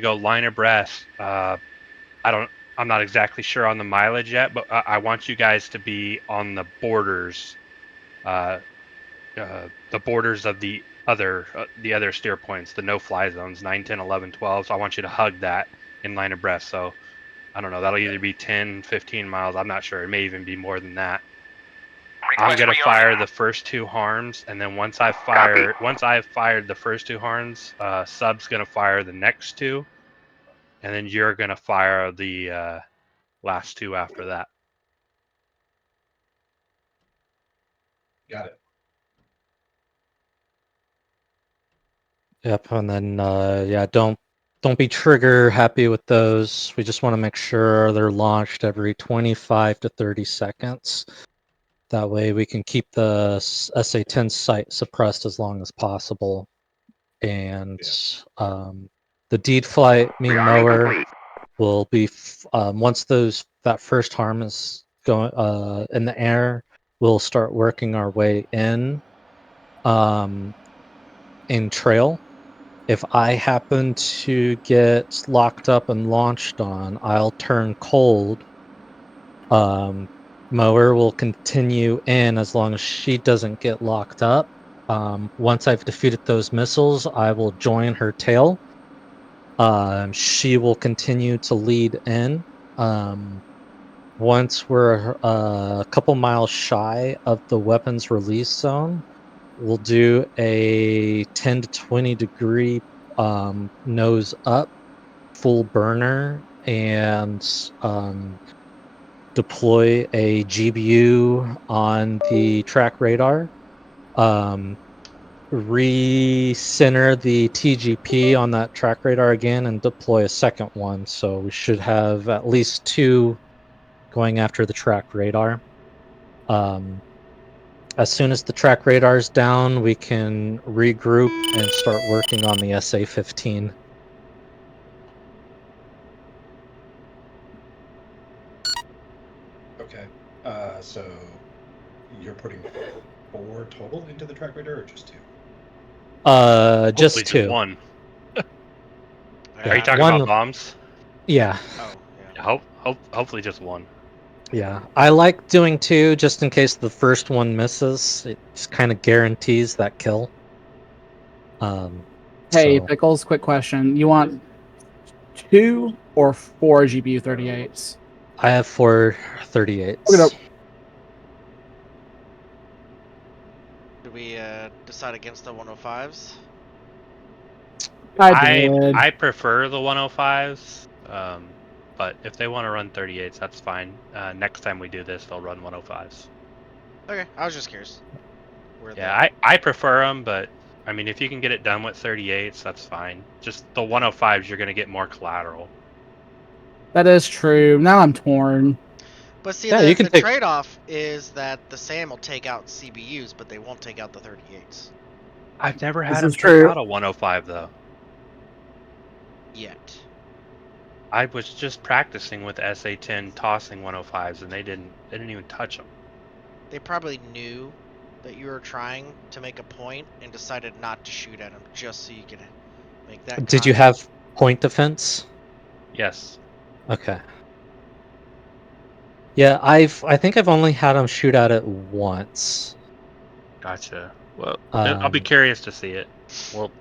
go line abreast. I'm not exactly sure on the mileage yet, but I want you guys to be on the borders, the borders of the other steer points, the no-fly zones, 9, 10, 11, 12. So I want you to hug that in line abreast. So I don't know. That'll either be 10, 15 miles. I'm not sure. It may even be more than that. I'm gonna fire the first 2 harms, and then once I've fired the first 2 harms, Sub's gonna fire the next 2, and then you're gonna fire the last 2 after that. Got it. Yep, and then yeah, don't be trigger happy with those. We just want to make sure they're launched every 25 to 30 seconds. That way we can keep the SA-10 site suppressed as long as possible. And the deed flight, me and Mower, will be once that first harm is going in the air, we'll start working our way in trail. If I happen to get locked up and launched on, I'll turn cold. Mower will continue in as long as she doesn't get locked up. Once I've defeated those missiles, I will join her tail. She will continue to lead in. Once we're a couple miles shy of the weapons release zone, we'll do a 10 to 20 degree nose up, full burner, and deploy a GBU on the track radar. Recenter the TGP on that track radar again and deploy a second one. So we should have at least 2 going after the track radar. As soon as the track radar is down, we can regroup and start working on the SA-15. Okay. So you're putting 4 total into the track radar, or just 2? Just 2. Just 1. Yeah. Are you talking about bombs? Yeah. Oh, yeah. Hopefully just 1. Yeah. I like doing 2 just in case the first one misses. It just kind of guarantees that kill. Hey, So Pickles, quick question. You want 2 or 4 GPU 38s? I have 4 38s. Okay, Did we decide against the 105s? I did. I prefer the 105s, but if they want to run 38s, that's fine. Next time we do this, they'll run 105s. Okay, I was just curious. Yeah, I prefer them, but I mean, if you can get it done with 38s, that's fine. Just the 105s, you're going to get more collateral. That is true. Now I'm torn. But see, Yeah, you can the take... trade-off is that the SAM will take out CBUs, but they won't take out the 38s. I've never had This them is take true. out a 105 though. Yet. I was just practicing with SA-10 tossing 105s, and they didn't even touch them. They probably knew that you were trying to make a point and decided not to shoot at them just so you could make that. Did you have point defense? Yes. Okay. Yeah, I think I've only had them shoot at it once. Gotcha. Well, I'll be curious to see it. We'll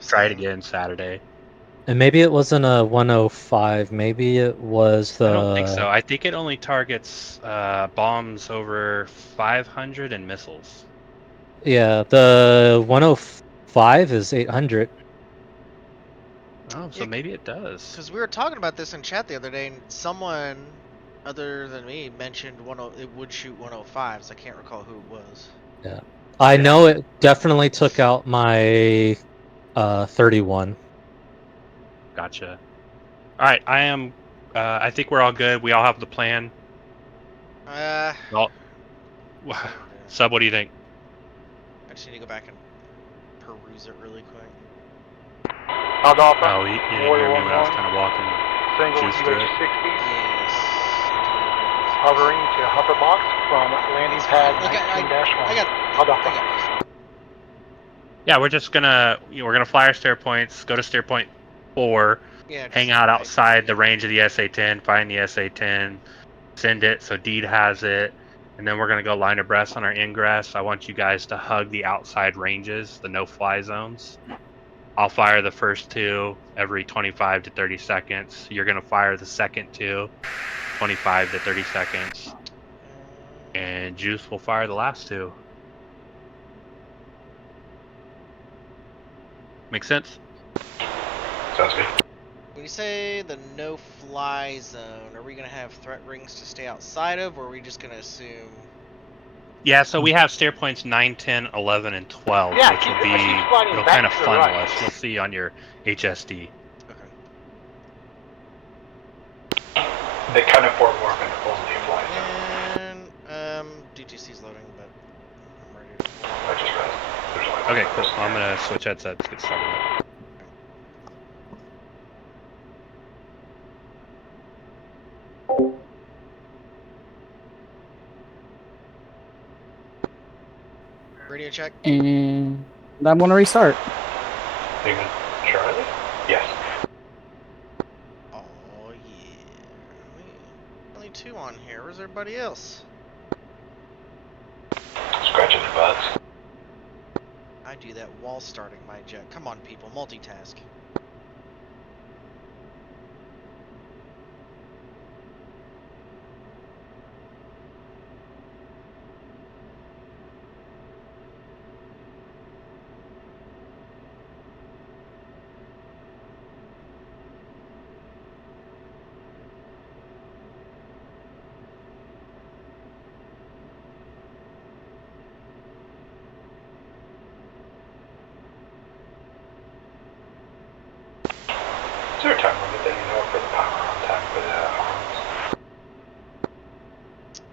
try it again Saturday. And maybe it wasn't a 105. Maybe it was the... I don't think so. I think it only targets bombs over 500 and missiles. Yeah, the 105 is 800. Oh, so maybe it does. Because we were talking about this in chat the other day, and someone other than me mentioned it would shoot 105s. I can't recall who it was. Yeah, I know it definitely took out my 31. Gotcha. All right, I think we're all good. We all have the plan. Well, Sub, what do you think? I just need to go back and peruse it really quick. Oh, you didn't hear me when I was kind of walking. Single Juice through it. UH-60. Yes. Hovering to hover box from landing pad 19-1. I got Yeah, we're gonna fly our stair points. Go to stair point 4, Yeah. hang just out right. outside the range of the SA-10, find the SA-10, send it so Deed has it, and then we're going to go line abreast on our ingress. I want you guys to hug the outside ranges, the no-fly zones. I'll fire the first 2 every 25 to 30 seconds. You're going to fire the second 2, 25 to 30 seconds. And Juice will fire the last 2. Make sense? Sounds good. When you say the no-fly zone, are we gonna have threat rings to stay outside of, or are we just gonna assume? Yeah, so we have stair points 9, 10, 11, and 12, Yeah, which will keep be, sliding it'll back kind of to the funnel right. us. You'll see on your HSD. Okay. They kind of form more of an only fly zone. And DTC's loading, but I'm ready to. I just realized there's only one Okay, cool. person I'm here. going to switch headsets, get started up. Radio check. And I'm going to restart. Even Charlie? Yes. Oh yeah. Only 2 on here. Where's everybody else? Scratching their butts. I do that while starting my jet. Come on, people, multitask. Is there a time limit that you know for the power on time for the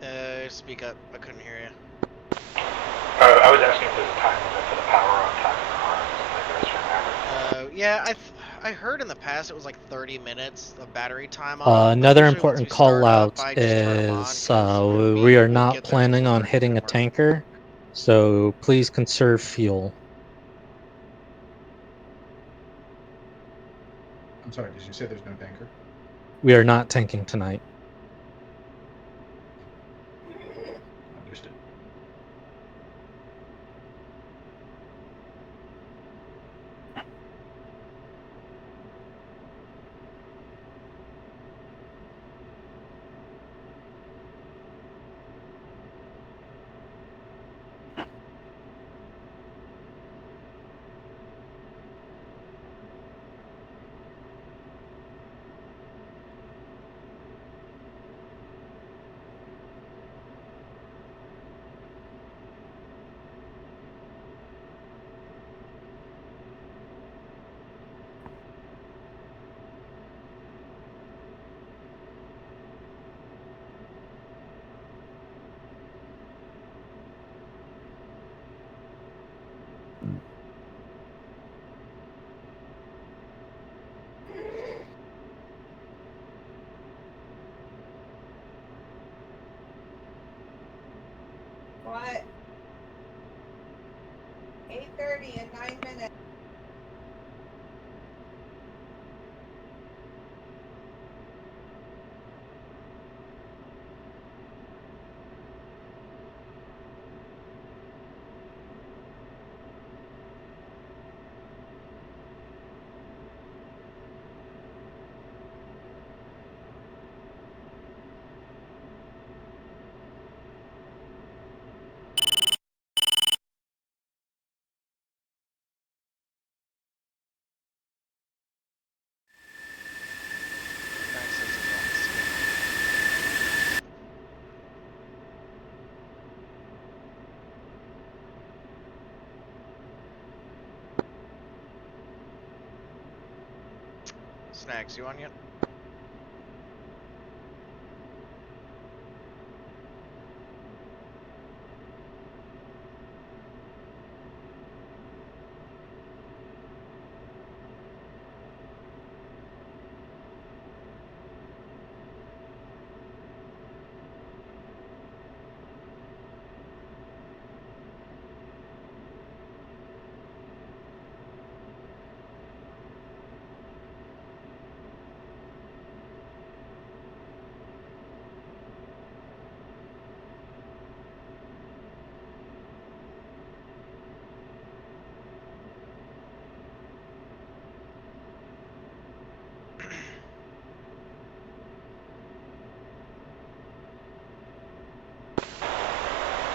arms? Speak up. I couldn't hear you. I was asking if there's a time limit for the power on time for arms, like the restaurant average. Yeah, I heard in the past it was like 30 minutes of battery time on 'em, but Another usually once we important call start up, out I just turn 'em on, is 'cause we are we'll not get there before planning on 30 hitting a minute mark. tanker, so please conserve fuel. I'm sorry, did you say there's no tanker? We are not tanking tonight. Understood. What? 8:30 in 9 minutes. Snacks, you on yet?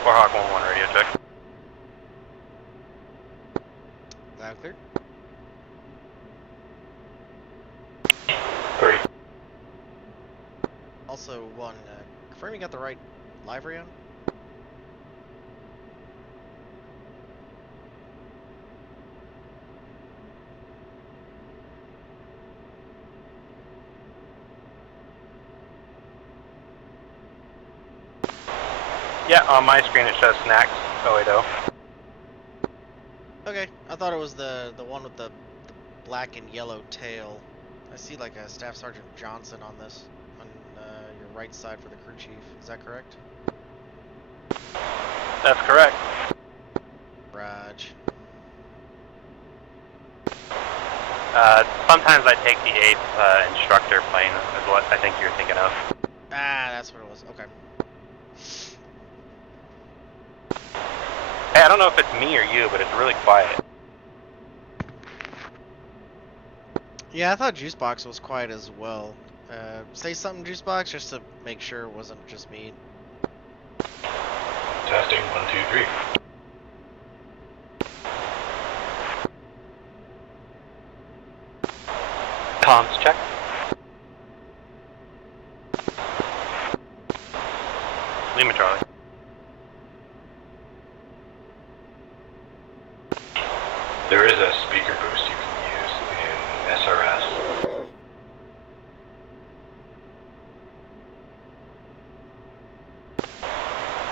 Warhawk 1-1 radio check. Loud clear. 3. Also, one, confirm you got the right livery on? Yeah, on my screen it shows snacks 080. Okay, I thought it was the one with the black and yellow tail. I see like a Staff Sergeant Johnson on this, on your right side for the crew chief. Is that correct? That's correct. Raj. Sometimes I take the 8th instructor plane, is what I think you're thinking of. Ah, that's what it was. Okay. Hey, I don't know if it's me or you, but it's really quiet. Yeah, I thought Juicebox was quiet as well. Say something, Juicebox, just to make sure it wasn't just me. Testing 1, 2, 3. Comms check. Lima Charlie. There is a speaker boost you can use in SRS.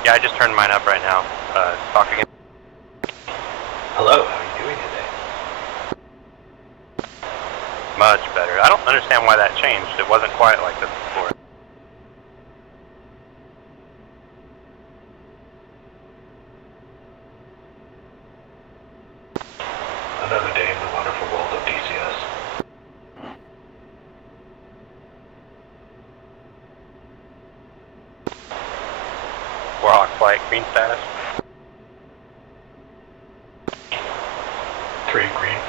Yeah, I just turned mine up right now. Talk again. Hello, how are you doing today? Much better. I don't understand why that changed. It wasn't quiet like this before. Another day in the wonderful world of DCS. Warhawk flight, green status. 3 green.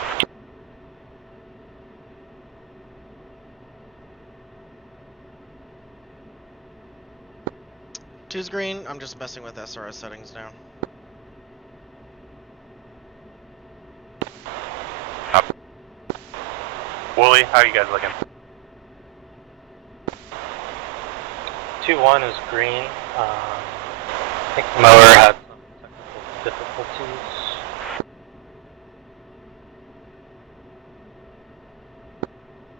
Two's green. I'm just messing with SRS settings now. Wooly, how are you guys looking? 2-1 is green. I think the Mower. mower had some technical difficulties.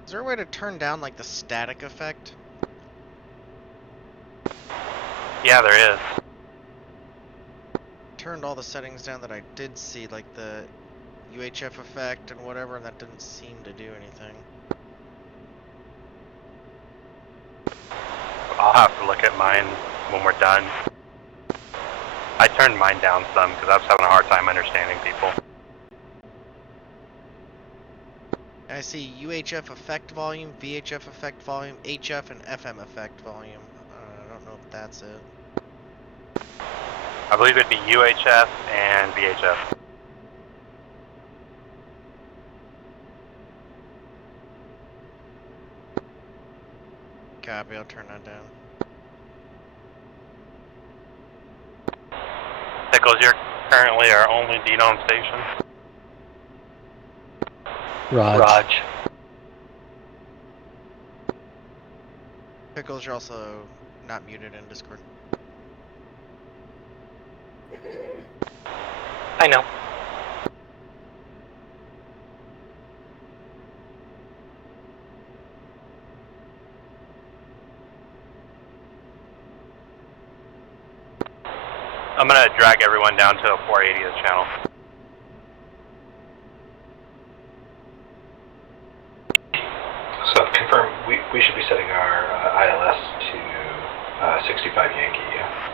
Is there a way to turn down like the static effect? Yeah, there is. Turned all the settings down that I did see, like the UHF effect and whatever, and that didn't seem to do anything. I'll have to look at mine when we're done. I turned mine down some because I was having a hard time understanding people. I see UHF effect volume, VHF effect volume, HF and FM effect volume. I don't know if that's it. I believe it'd be UHF and VHF. Copy, I'll turn that down. Pickles, you're currently our only DDoM station. Raj. Pickles, you're also not muted in Discord. I know. I'm gonna drag everyone down to a 480th channel. So confirm, we should be setting our ILS to 65 Yankee, yeah?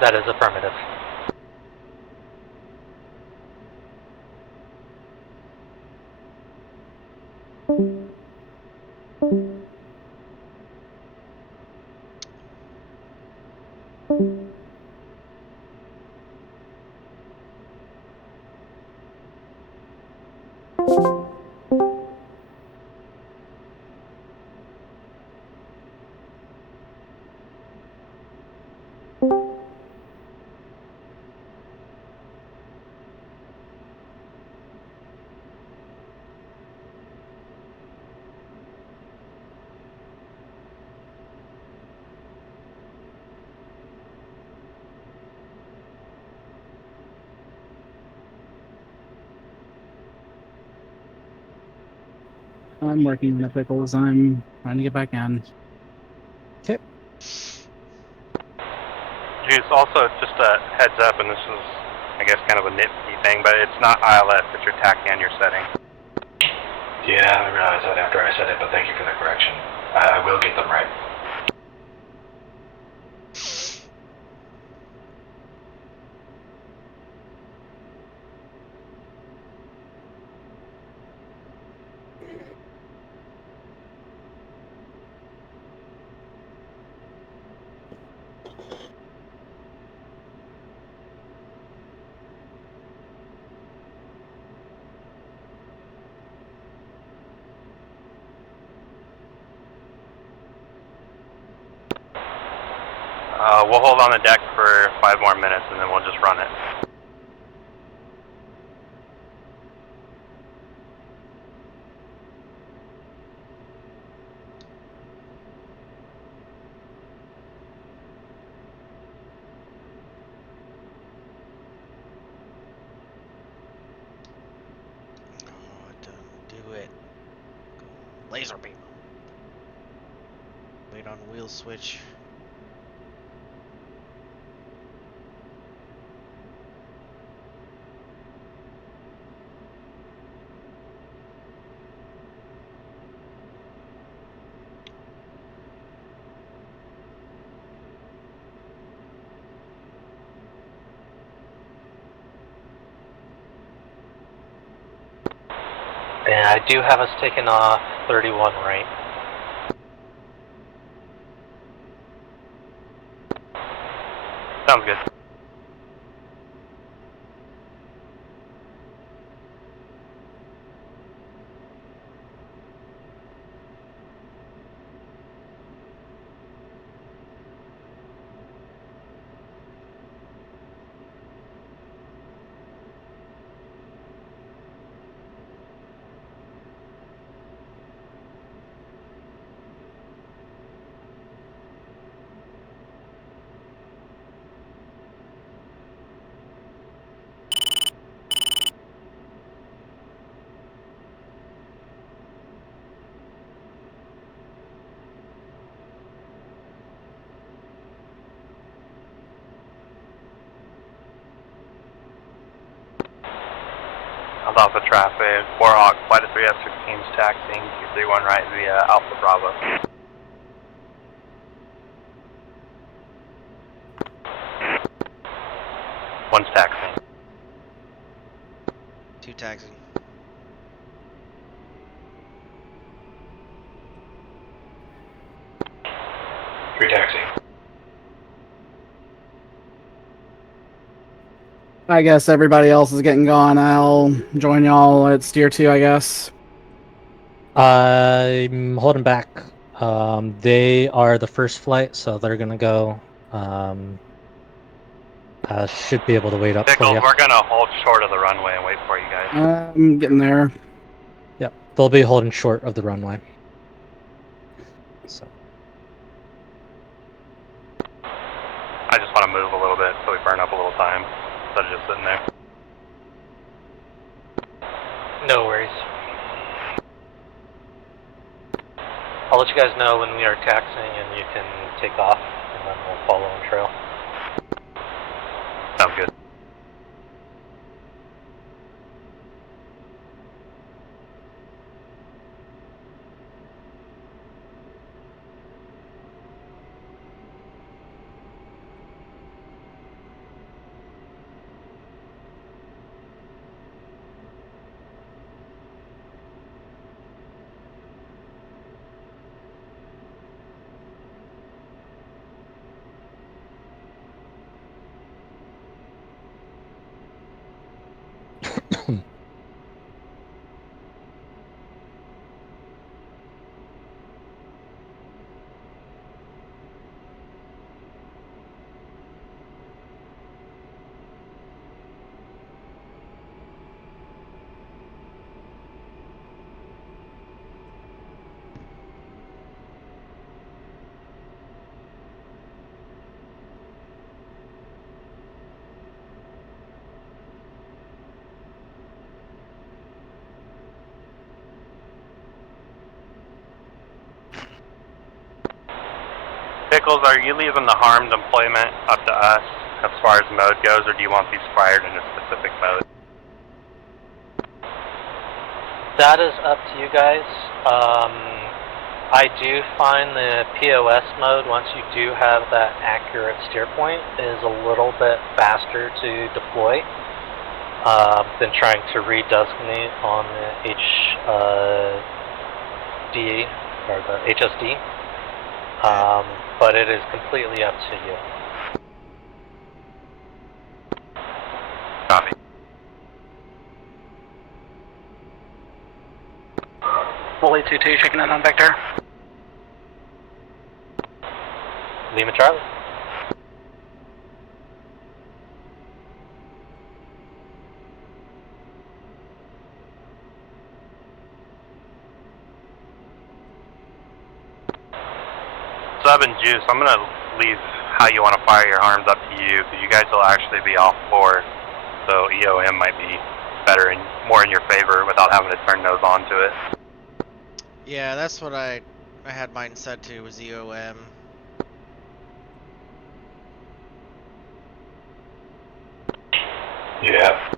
That is affirmative. I'm working the pickles. I'm trying to get back in. Juice, also just a heads up, and this is, I guess, kind of a nitpicky thing, but it's not ILS that you're tacking on your setting. Yeah, I realized that after I said it, but thank you for the correction. I will get them right. We'll hold on the deck for 5 more minutes, and then we'll just run it. Oh, it doesn't do it. Go laser beam. Wait on wheel switch. And I do have us taking off 31 right. Sounds good. I'm off of traffic. Warhawk, flight of 3F-16's taxiing 231 right via Alpha Bravo. One's taxiing. 2 taxing. Three taxi. I guess everybody else is getting gone. I'll join y'all at Steer 2, I guess. I'm holding back. They are the first flight, so they're gonna go. Should be able to wait up for Pickles, you. we're gonna hold short of the runway and wait for you guys. I'm getting there. Yep, they'll be holding short of the runway. So I just want to move a little bit so we burn up a little time instead of just sitting there. No worries. I'll let you guys know when we are taxiing and you can take off, and then we'll follow on trail. Sounds good. Pickles, are you leaving the harmed employment up to us as far as mode goes, or do you want these fired in a specific mode? That is up to you guys. I do find the POS mode, once you do have that accurate steer point, is a little bit faster to deploy than trying to redesignate on the HD or the HSD. But it is completely up to you. Copy. Fully 2-2, shaking in on Vector. Lima Charlie. Sub and Juice, I'm going to leave how you want to fire your harms up to you, because you guys will actually be off board, so EOM might be better and more in your favor without having to turn those on to it. Yeah, that's what I had mine set to, was EOM. Yeah.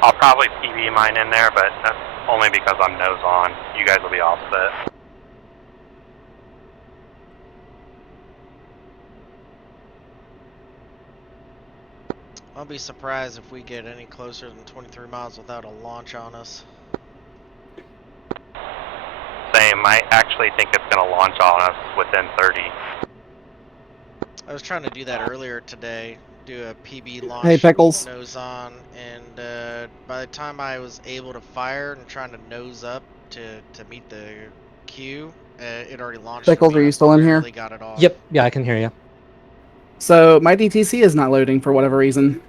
I'll probably PV mine in there, but that's only because I'm nose on. You guys will be offset. I'll be surprised if we get any closer than 23 miles without a launch on us. Same, I actually think it's going to launch on us within 30. I was trying to do that earlier today, do a PB launch, Hey, Pickles. nose on, and by the time I was able to fire and trying to nose up to meet the queue, it already launched. Pickles, are you still in here? Barely got it off. Yep. Yeah, I can hear you. So my DTC is not loading for whatever reason.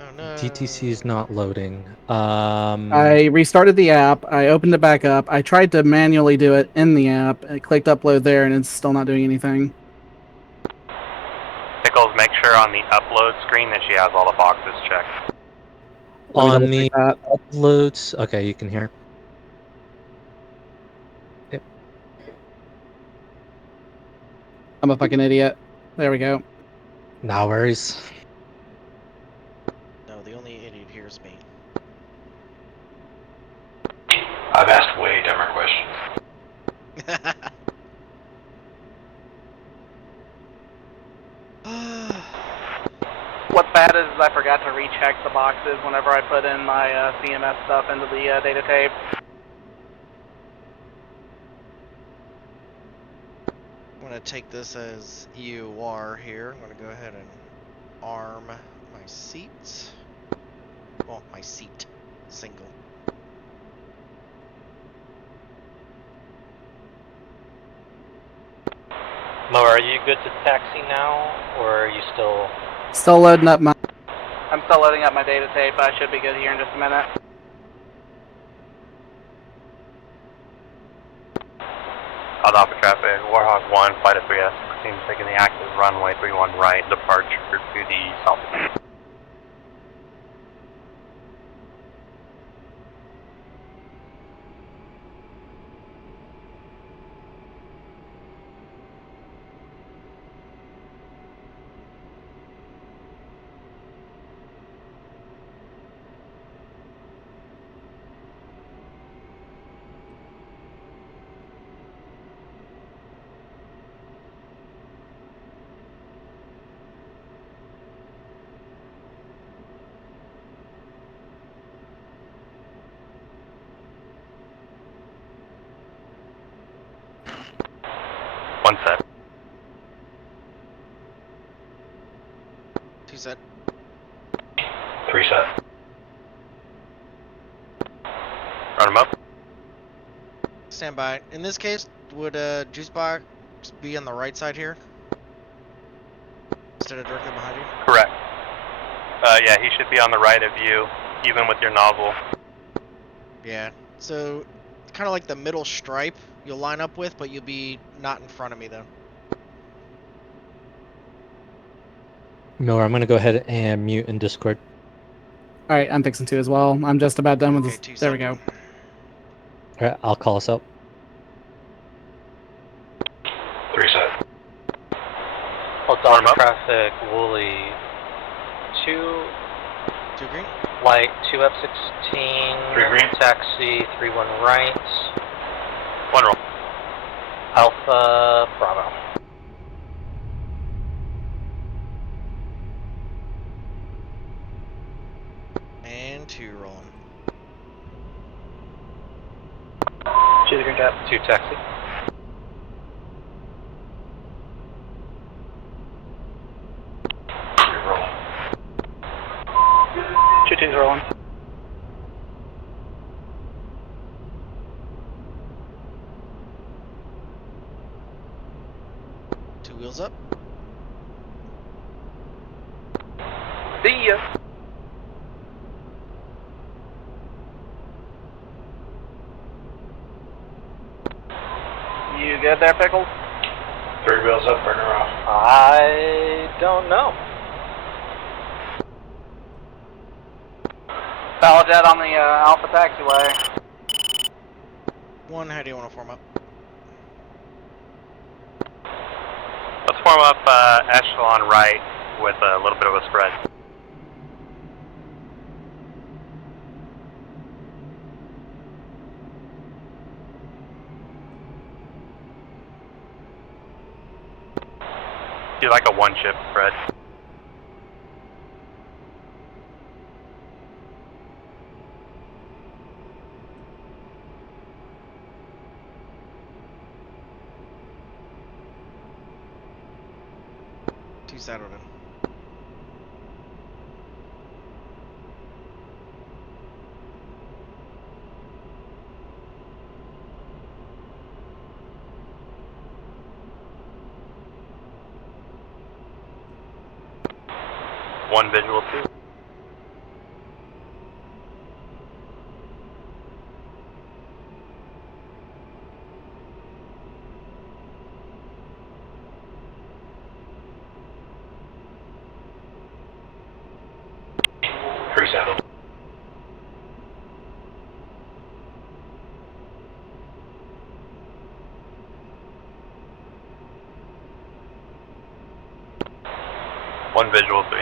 Oh no. DTC is not loading. I restarted the app. I opened it back up. I tried to manually do it in the app. I clicked upload there, and it's still not doing anything. Pickles, make sure on the upload screen that she has all the boxes checked. Let me On double the check that. uploads. Okay, you can hear. Yep. I'm a fucking idiot. There we go. No worries. No, the only idiot here is me. I've asked way dumber questions. What's bad is I forgot to recheck the boxes whenever I put in my CMS stuff into the data tape. I'm going to take this as EUR here. I'm going to go ahead and arm my seat. Well, my seat. Single. Mo, are you good to taxi now, or are you still... Still loading up my... I'm still loading up my data tape. I should be good here in just a minute. Hot off of traffic, Warhawk 1, flight of 3S, seems taking the active runway 31 right, departure to the south. One set. Two set. 3 set. Run them up. Stand by. In this case, would Juice Box be on the right side here? Instead of directly behind you? Correct. Yeah, he should be on the right of you, even with your nozzle. Yeah. So, kind of like the middle stripe you'll line up with, but you'll be not in front of me though. Miller, I'm going to go ahead and mute in Discord. All right, I'm fixing to as well. I'm just about done with Okay, this. 2 There we second. go. All right, I'll call us out. traffic, Wooly 2 2 green. light, 2 up 16, 3 green. taxi, 3-1 right, 1 roll. Alpha, Bravo. And 2 rolling. Choose a green tap. 2 taxi. Rolling. 2 2's rolling. Two wheels up. See ya. You good there, Pickles? 3 wheels up, burner off. I don't know. Solid jet on the Alpha taxiway. 1, how do you want to form up? Let's form up echelon right with a little bit of a spread. Do like a 1-chip spread. Two saddled in. One visual 2. Pre-saddle. One visual 3.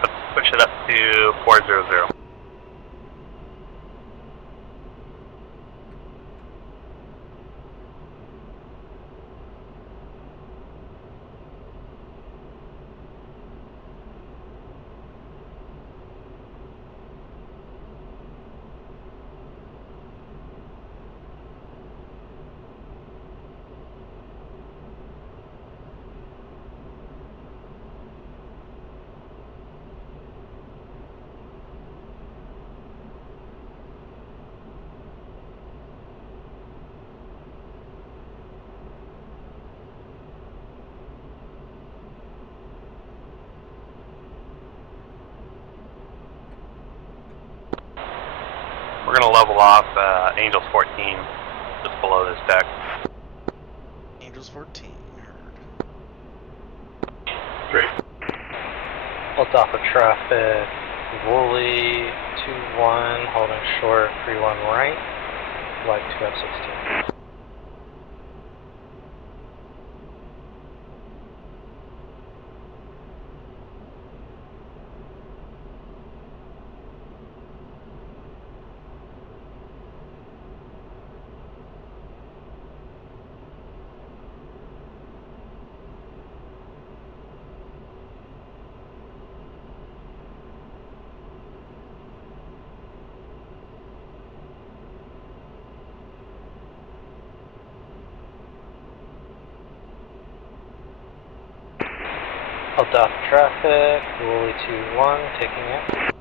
Let's push it up to 400. We're going to level off Angels 14 just below this deck. Angels 14. Heard. 3. Hold off of traffic, Wooly 2-1, holding short, 3-1 right, light 2 up 16. Hold off traffic, Wooly 2-1, taking it.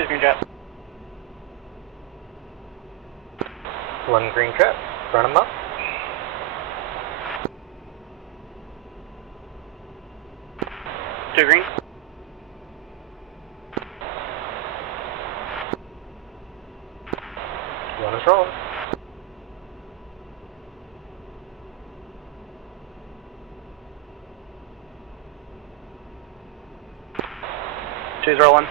Choose green jet. 1 green jet. Run them up. Two green. One is rolling. Two's rolling.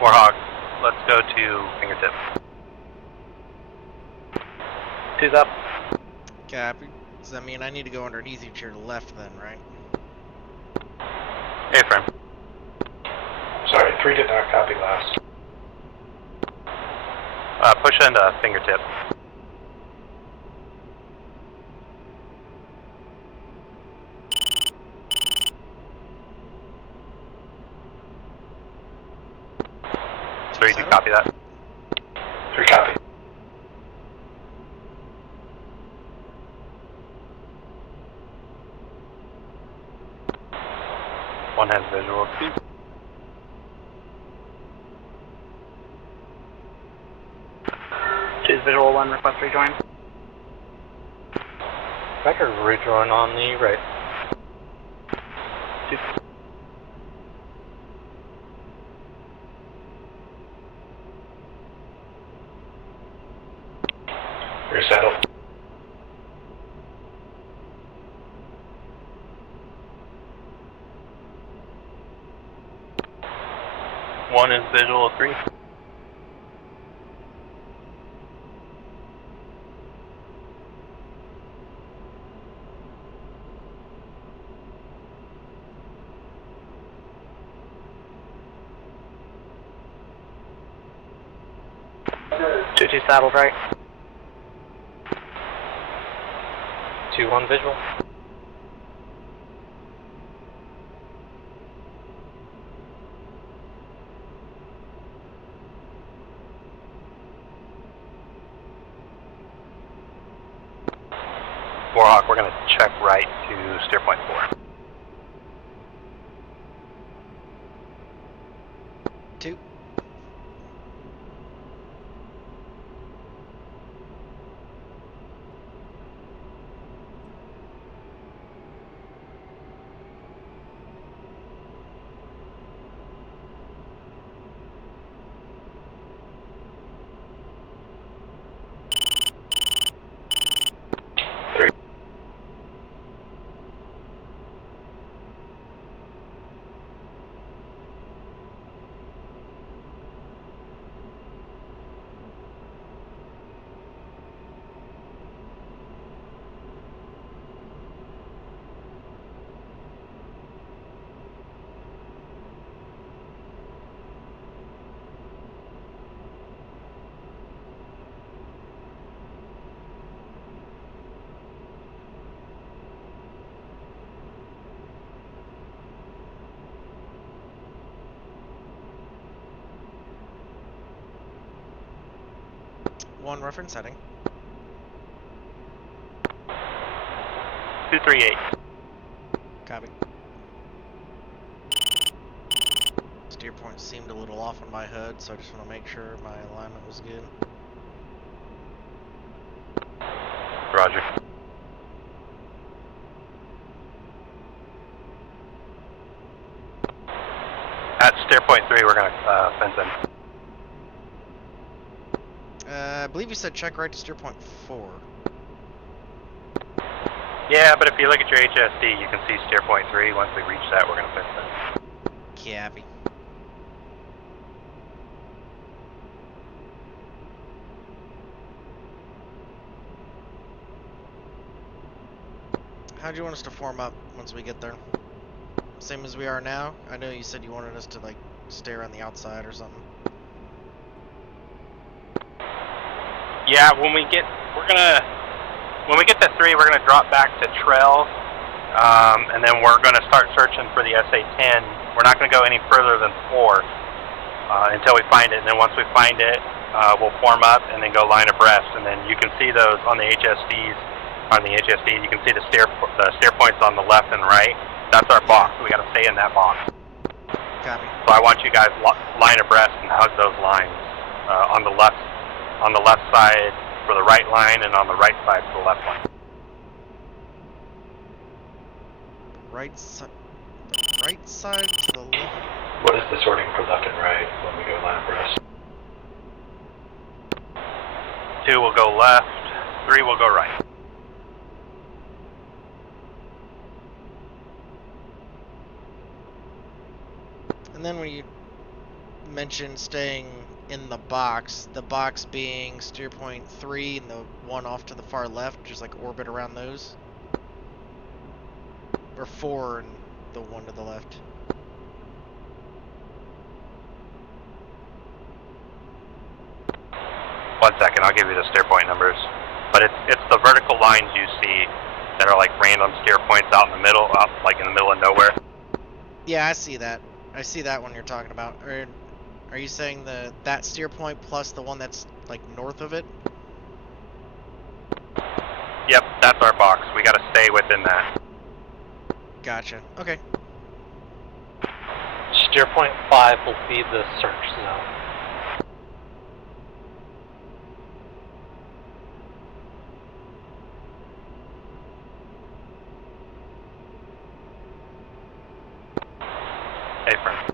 Warhawk, let's go to fingertip. Two's up. Copy. Does that mean I need to go underneath you to your left then, right? A-frame. Sorry, 3 did not copy last. Push into fingertip. Three, do you copy that? 3 copy. One has visual, 2. Choose visual 1, request rejoin. Record rejoin on the right. Two. Resettle. One is visual 3. Two saddled right. 2-1 visual. Warhawk, we're going to check right to steer point 4. 2. One reference heading. 238. Copy. Steer point seemed a little off on my HUD, so I just want to make sure my alignment was good. Roger. At steer point 3, we're going to fence in. I believe you said check right to steer point 4. Yeah, but if you look at your HSD, you can see steer point 3. Once we reach that, we're going to fence in. Copy. How do you want us to form up once we get there? Same as we are now? I know you said you wanted us to like stay around the outside or something. Yeah, when we get to 3, we're gonna drop back to trail, and then we're gonna start searching for the SA-10. We're not gonna go any further than 4. until we find it. And then once we find it, we'll form up and then go line abreast. And then you can see those on the HSDs. On the HSD, you can see the steer points on the left and right. That's our box. We got to stay in that box. Copy. So I want you guys line abreast and hug those lines on the left side for the right line, and on the right side for the left line. Right side to the left. What is the sorting for left and right when we go line abreast? 2 will go left, 3 will go right. And then when you mentioned staying in the box being steer point 3 and the one off to the far left, just like orbit around those, or 4 and the one to the left. One second, I'll give you the steer point numbers. But it's the vertical lines you see that are like random steer points out in the middle, like in the middle of nowhere. Yeah, I see that. I see that one you're talking about. Or are you saying that steer point plus the one that's like north of it? Yep, that's our box. We got to stay within that. Gotcha. Okay. Steer point 5 will be the search zone. Hey, friend.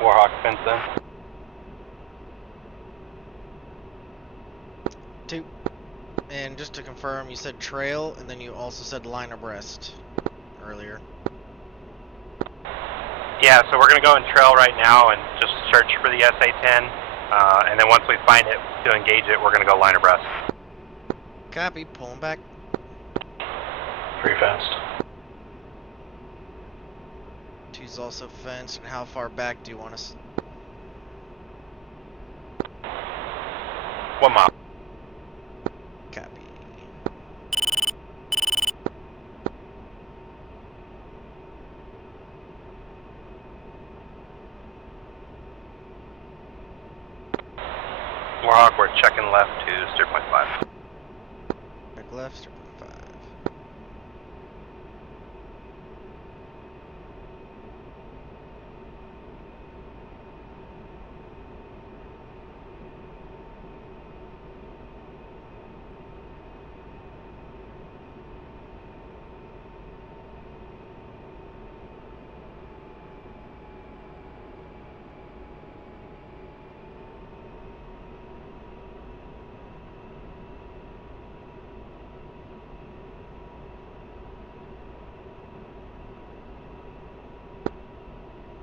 Warhawk fence in. 2. And just to confirm, you said trail, and then you also said line abreast earlier. Yeah, so we're going to go in trail right now and just search for the SA-10. And then once we find it to engage it, we're going to go line abreast. Copy. Pulling back. Pre-fenced. 2's also fenced. And how far back do you want us? 1 mile. Copy. Warhawk, we're checking left to steer point 5. Back left, steer point 5.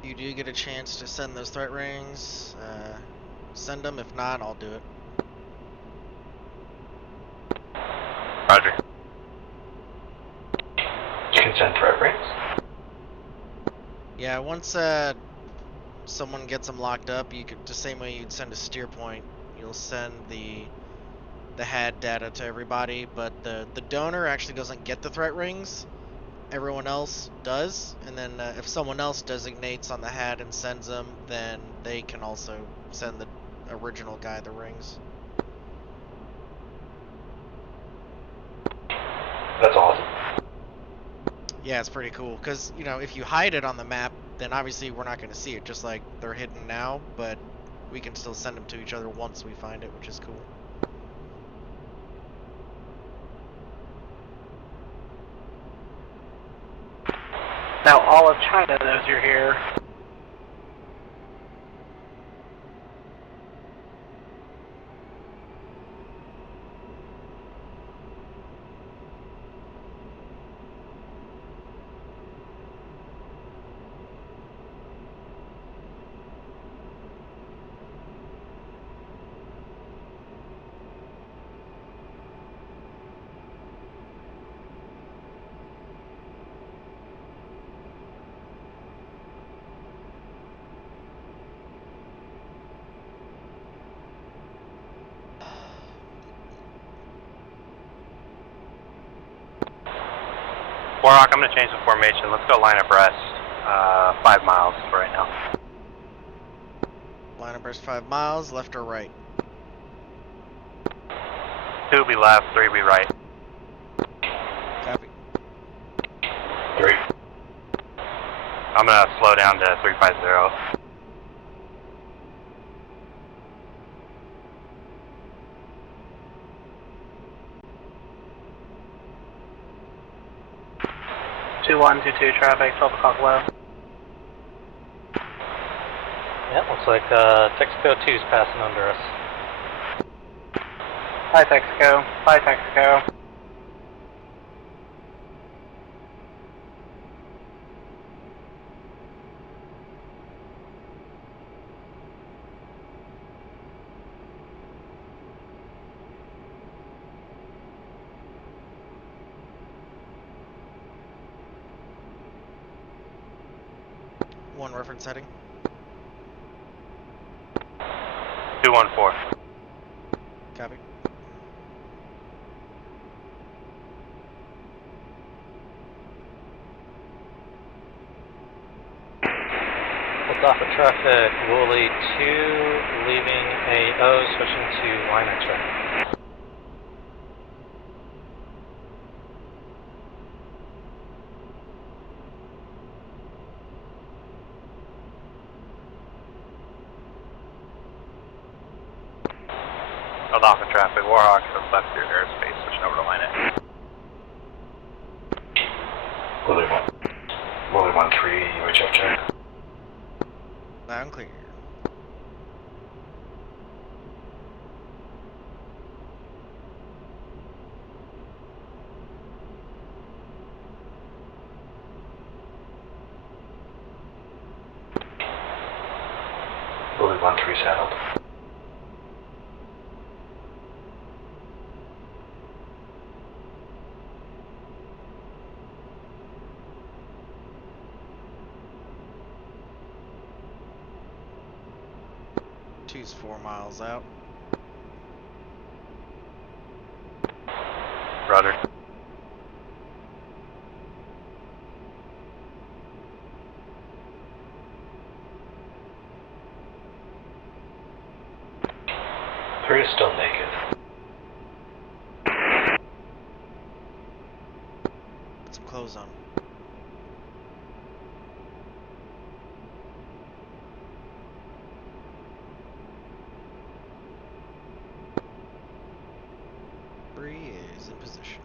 You do get a chance to send those threat rings. Send them. If not, I'll do it. Roger. You can send threat rings? Yeah, once someone gets them locked up, you could, the same way you'd send a steer point, you'll send the HAD data to everybody, but the donor actually doesn't get the threat rings. Everyone else does, and then if someone else designates on the HAD and sends them, then they can also send the original guy the rings. That's awesome. Yeah, it's pretty cool because if you hide it on the map, then obviously we're not going to see it, just like they're hidden now. But we can still send them to each other once we find it, which is cool. Now all of China knows you're here. Warhawk, I'm going to change the formation. Let's go line abreast, 5 miles for right now. Line abreast 5 miles, left or right? 2 will be left, 3 will be right. Copy. 3. I'm going to slow down to 350. Two one two two traffic, 12 o'clock low. Yeah, looks like Texaco 2's passing under us. Hi Texaco. Bye Texaco. One reference heading. 214. Copy. With off of traffic, Wooly 2 leaving AO, switching to line of check. Off of traffic, Warhawk has left your airspace, switching over to line it. Willie 1-3, UHF check. Loud and clear. Willie 1-3 saddled. Two's 4 miles out. Rudder. Three is still naked. Put some clothes on. Bree is in position.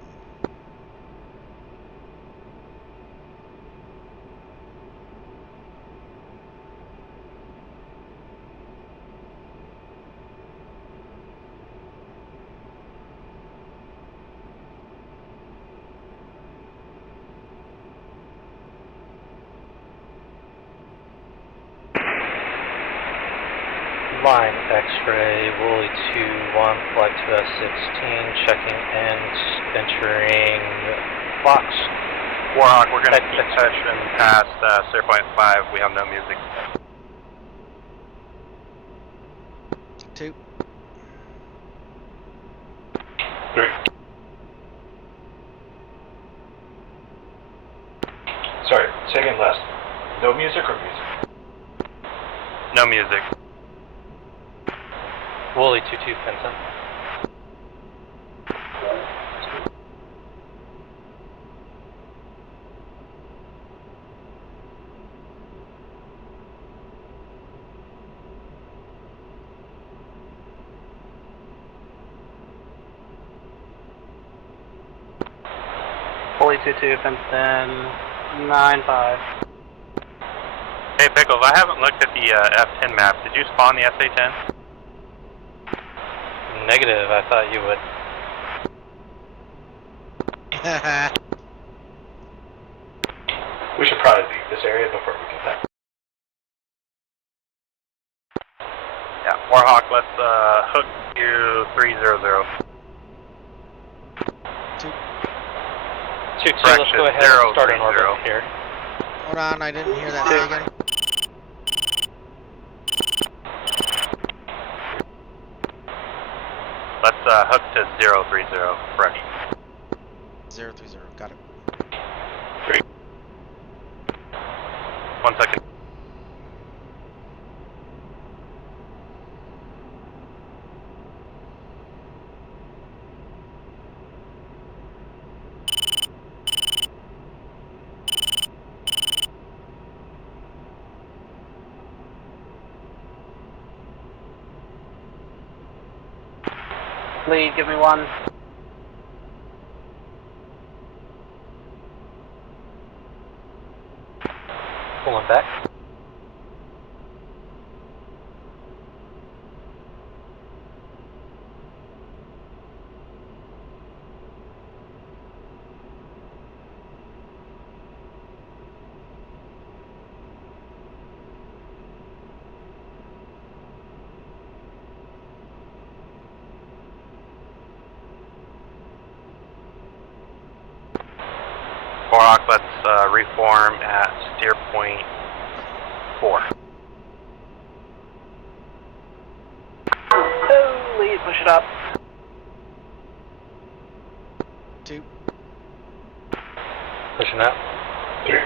Line X-ray, Wooly 2-1, flight to S16, checking and entering box. Warhawk, we're going to keep touch and past Clear Point 5. We have no music. 2. 3. Sorry, say again last. No music or music? No music. Wooly 2-2, Vincent. 222 fenced in 95. Hey, Pickles, I haven't looked at the F10 map. Did you spawn the SA-10? Negative, I thought you would. We should probably leave this area before we do that. Yeah, Warhawk, let's hook you 300. 2-2, let's go ahead and start an orbit here. Hold on, I didn't hear that. Say again. Let's hook to 030, fresh. 030, got it. 1 second. Lead, give me 1. Pulling back. Warhawk, let's reform at steer point 4. Oh, lead, push it up. 2. Pushing out. 3.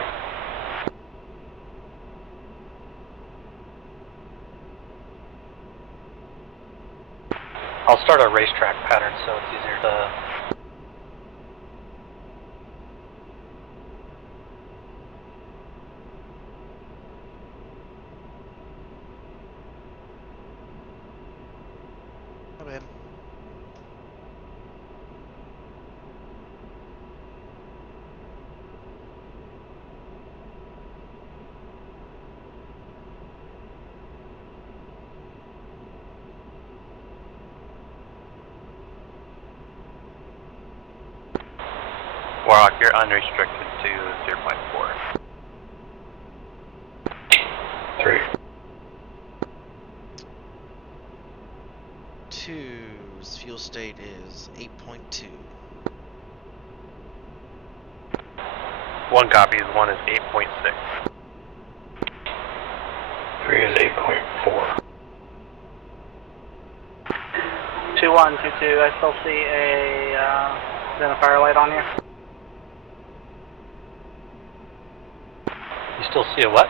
I'll start a racetrack pattern so it's easier to... Come in. Warhawk, you're unrestricted to steer point 4. 3. 2's fuel state is 8.2. 1 copy, 1 is 8.6. 3 is 8.4. 2122, I still see a identifier light on you. You still see a what?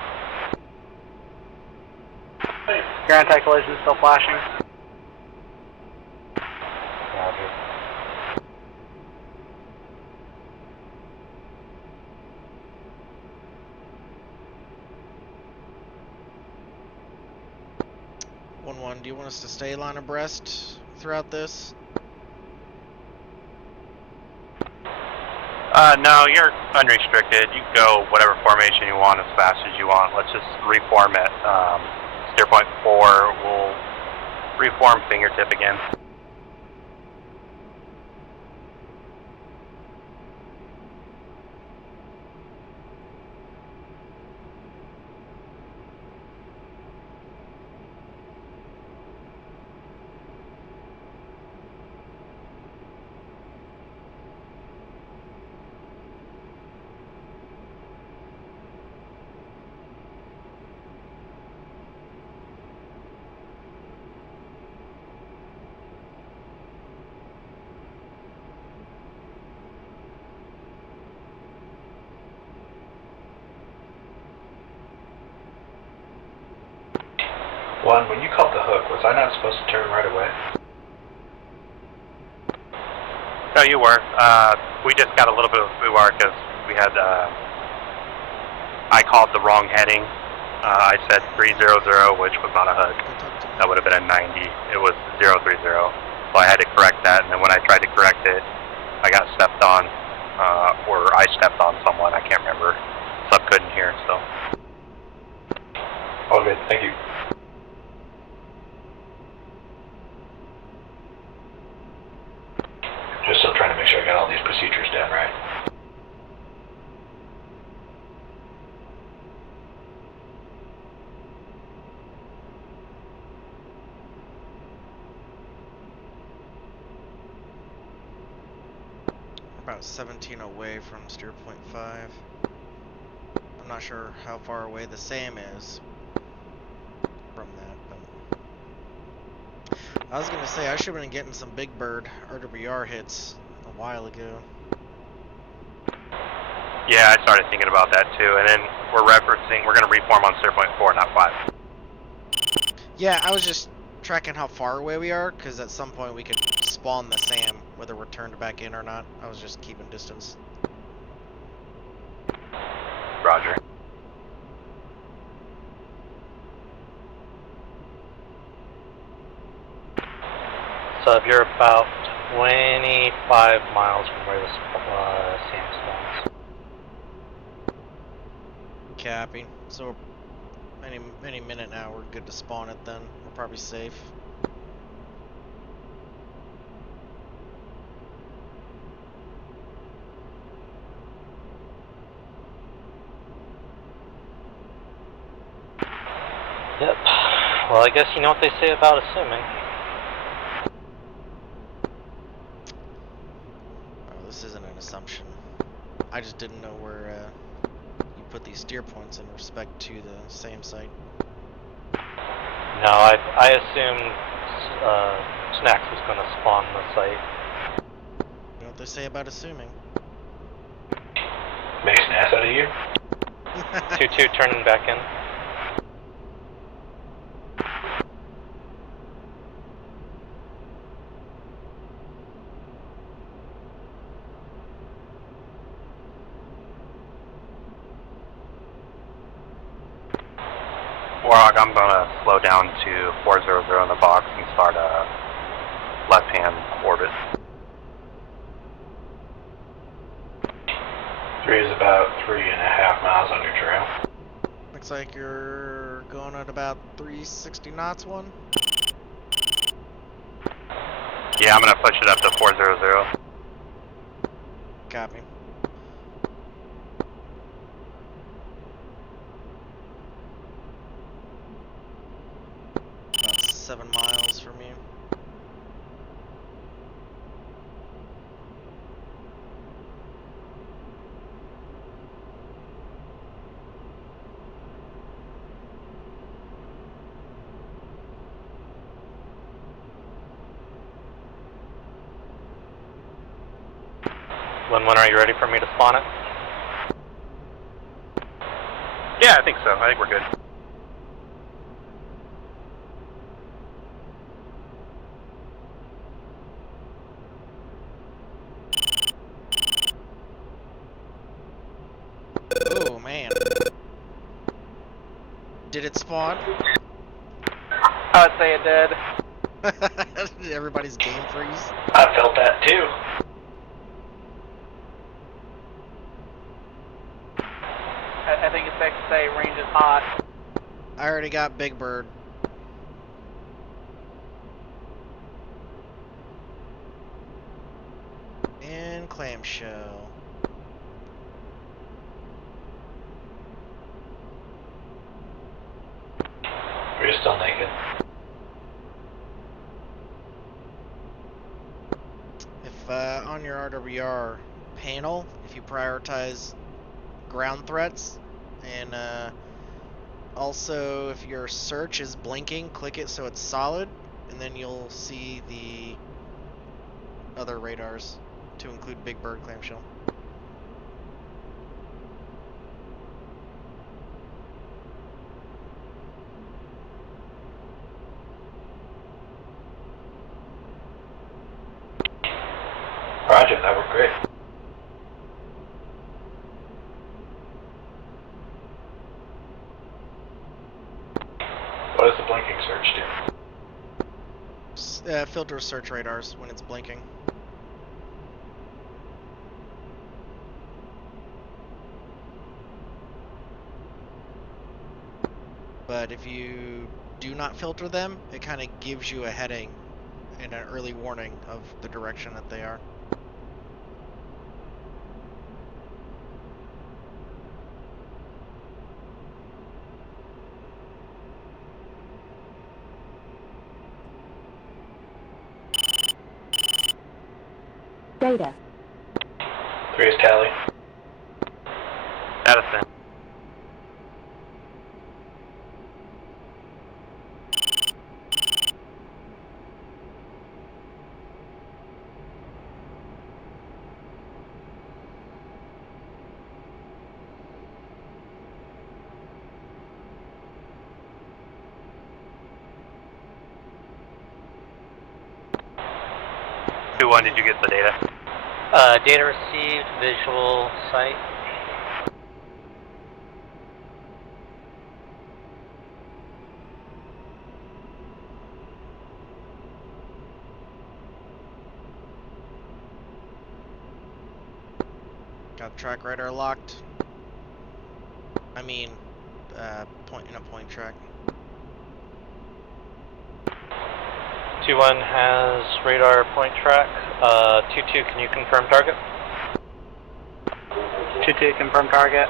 Your anti-collision is still flashing. Roger. Do you want us to stay line abreast throughout this? No, you're unrestricted. You can go whatever formation you want as fast as you want. Let's just reform at steer point 4. We'll reform fingertip again. One, when you called the hook, was I not supposed to turn right away? No, you were. We just got a little bit of foobar because we had, I called the wrong heading. I said 300, which was not a hook. That would have been a 90. It was 030. So I had to correct that, and then when I tried to correct it, I got stepped on. or I stepped on someone. I can't remember. Sub couldn't hear, so. All good, thank you. Just still trying to make sure I got all these procedures down right. About 17 away from steer point 5. I'm not sure how far away the SAM is from that, but I was gonna say I should have been getting some Big Bird RWR hits a while ago. Yeah, I started thinking about that too, and then we're gonna reform on steer point 4, not 5. Yeah, I was just tracking how far away we are, because at some point we could spawn the SAM, whether we're turned back in or not. I was just keeping distance. Roger. So if you're about 25 miles from where the SAM spawns. Copy. So any minute now we're good to spawn it then. We're probably safe. Yep. Well, I guess you know what they say about assuming. Oh, this isn't an assumption. I just didn't know where you put these steer points in respect to the SAM site. No, I assumed Snacks was going to spawn the site. You know what they say about assuming? Makes an ass out of you? 2-2 turning back in. Warhawk, I'm gonna slow down to 400 in the box and start a left-hand orbit. 3 is about 3.5 miles on your trail. Looks like you're going at about 360 knots, one. Yeah, I'm gonna push it up to 400. Copy. About 7 miles from you. When are you ready for me to spawn it? Yeah, I think so. I think we're good. Oh man. Did it spawn? I would say it did. Did everybody's game freeze? I felt that too. I think it's safe to say range is hot. I already got Big Bird. And clamshell. We're still naked. If on your RWR panel, if you prioritize ground threats, and also if your search is blinking, click it so it's solid, and then you'll see the other radars, to include Big Bird, clamshell. Roger, that worked great. What does the blinking search do? Filter search radars when it's blinking. But if you do not filter them, it kind of gives you a heading and an early warning of the direction that they are. Data. 3 is tally. Addison. When did you get the data? Data received, visual sight. Got track radar locked. I mean, point track. 2-1 has radar point track. 2-2, can you confirm target? 2-2, confirm target.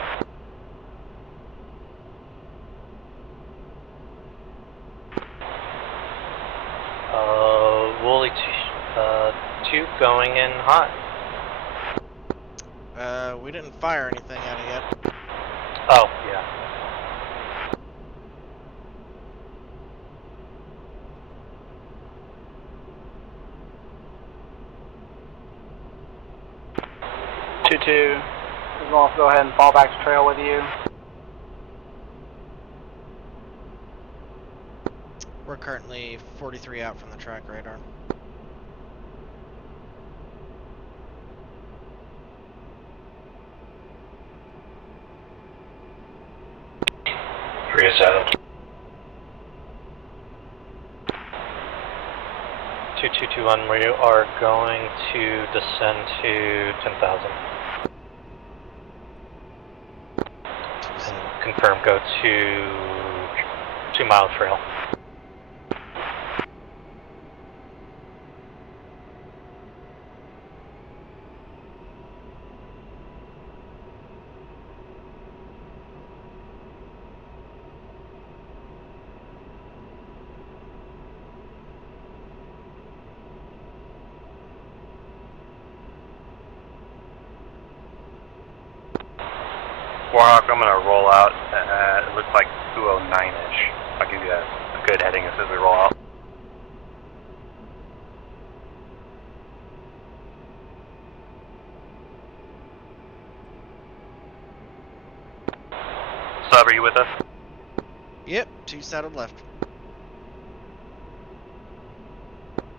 Wooly 2 going in hot. We didn't fire anything at it yet. Oh, yeah. We're going to go ahead and fall back to trail with you. We're currently 43 out from the track radar. Three is settled. 2221, we are going to descend to 10,000. And confirm, go to 2 mile trail. Warhawk, I'm going to roll out. It looks like 209-ish. I'll give you a good heading as soon as we roll out. Sub, are you with us? Yep, 2 saddled left.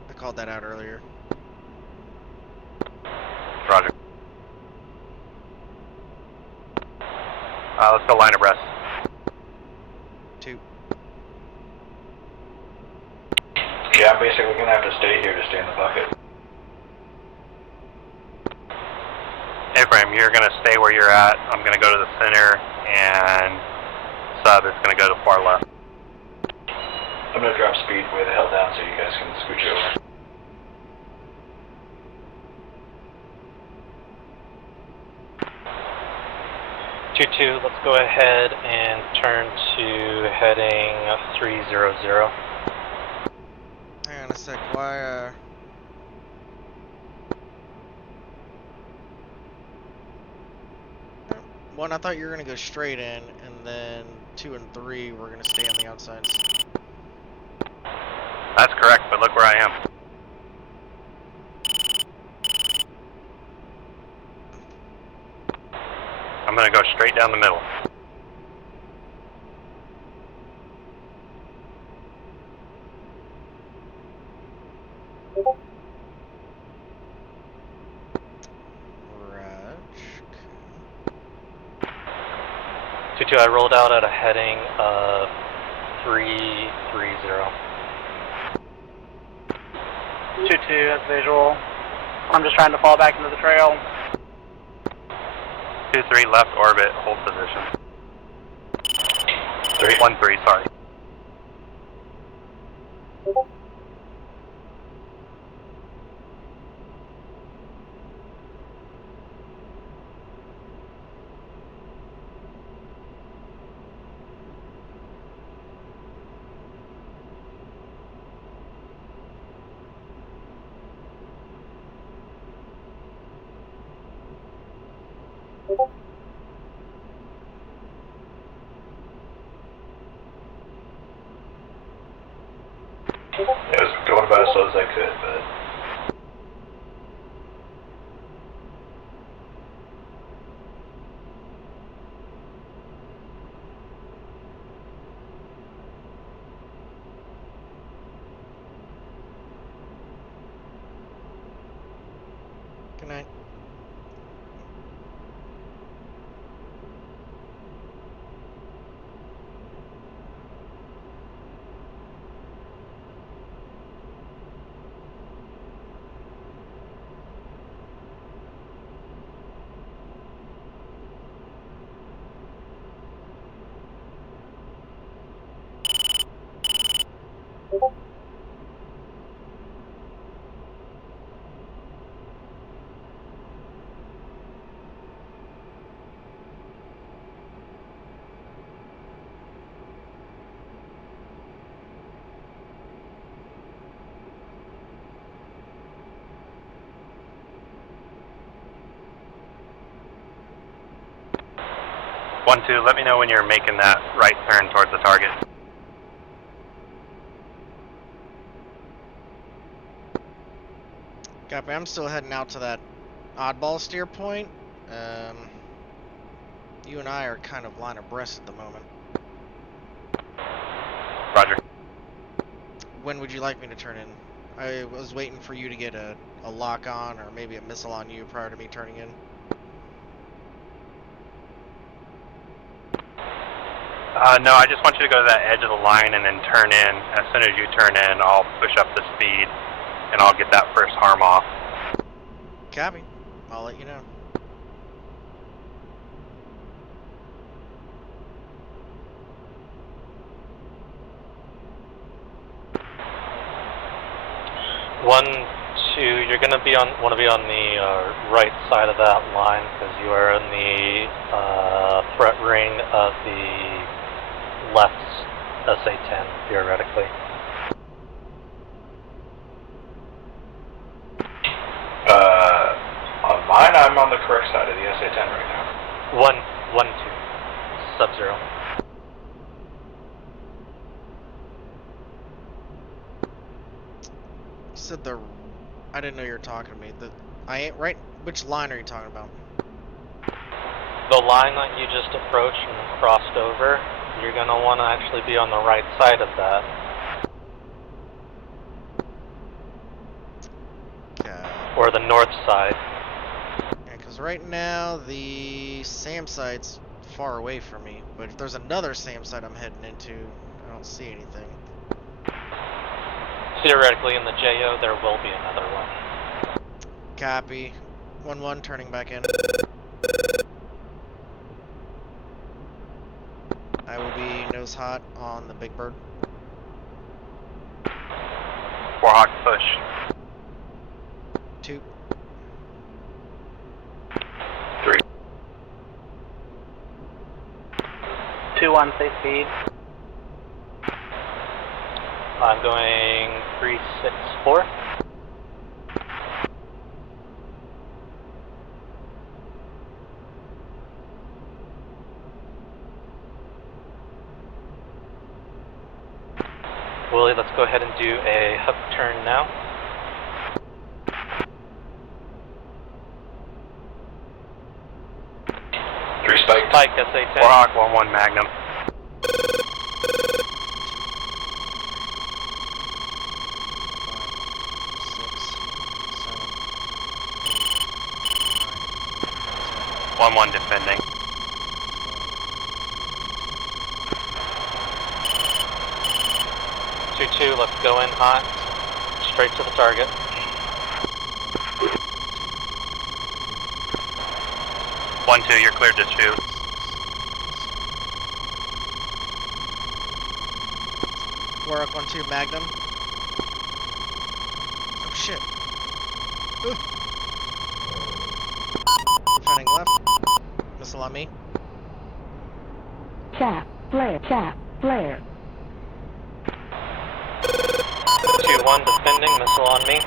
I called that out earlier. Roger. Let's go line abreast. 2. Yeah, I'm basically going to have to stay here to stay in the bucket. A-frame, you're going to stay where you're at. I'm going to go to the center, and Sub is going to go to far left. I'm going to drop speed way the hell down so you guys can scooch over. Let's go ahead and turn to heading 300. Hang on a sec, why, One, I thought you were gonna go straight in, and then 2 and 3 were gonna stay on the outsides. That's correct, but look where I am. I'm going to go straight down the middle. Raj. 2-2, I rolled out at a heading of 330. 2-2, that's visual. I'm just trying to fall back into the trail. 2-3 left orbit, hold position. 3 1-3. 1-3, sorry. I was going about as slow as I could, but... Good night. One, two, let me know when you're making that right turn towards the target. Copy. I'm still heading out to that oddball steer point. You and I are kind of line abreast at the moment. Roger. When would you like me to turn in? I was waiting for you to get a lock on or maybe a missile on you prior to me turning in. No, I just want you to go to that edge of the line and then turn in. As soon as you turn in, I'll push up the speed and I'll get that first harm off. Copy. I'll let you know. One, two, you're gonna want to be on the right side of that line because you are in the threat ring of the left SA-10 theoretically. On mine, I'm on the correct side of the SA-10 right now. 1, 2, Sub-Zero. You said I didn't know you were talking to me. I ain't right. Which line are you talking about? The line that you just approached and crossed over, you're gonna want to actually be on the right side of that. Okay. Or the north side. Yeah, because right now the SAM site's far away from me. But if there's another SAM site I'm heading into, I don't see anything. Theoretically, in the JO, there will be another one. Copy. 1-1, turning back in. I will be nose hot on the Big Bird. 4 Hawk push. 2. 3. 2-1, say speed. I'm going 364. Willie, let's go ahead and do a hook turn now. Spike SA-10. 4 Hawk 1-1 Magnum. One defending. Two, let's go in hot. Straight to the target. One, two, you're cleared to shoot. Work 1-2 Magnum. Oh shit. Ooh. Turning left. Missile on me. Chaff, flare, flare. 2-1 defending, missile on me.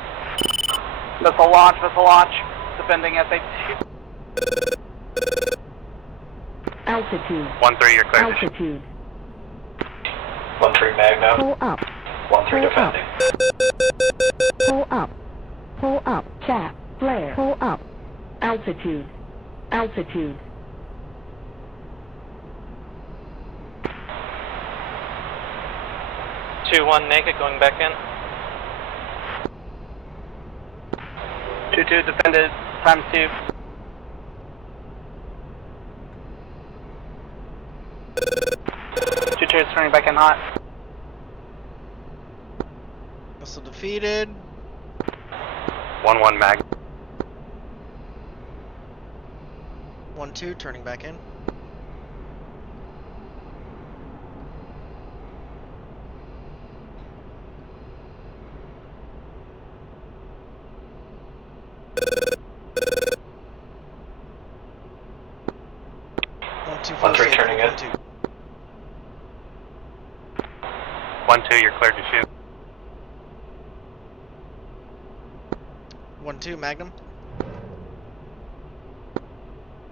Missile launch. Defending SA2. Altitude. 1-3, you're clear to shoot. Altitude. 1-3 Magnum. Pull up. 1-3 defending. Pull up. Pull up. Chaff, flare. Pull up. Altitude. Altitude. Two-one naked, going back in. 2-2 defended. Times 2. Two-2 is turning back in hot. Missile defeated. 1-1 mag. 1-2 turning back in. One three turning in. 1-2, you're cleared to shoot. 1-2 Magnum.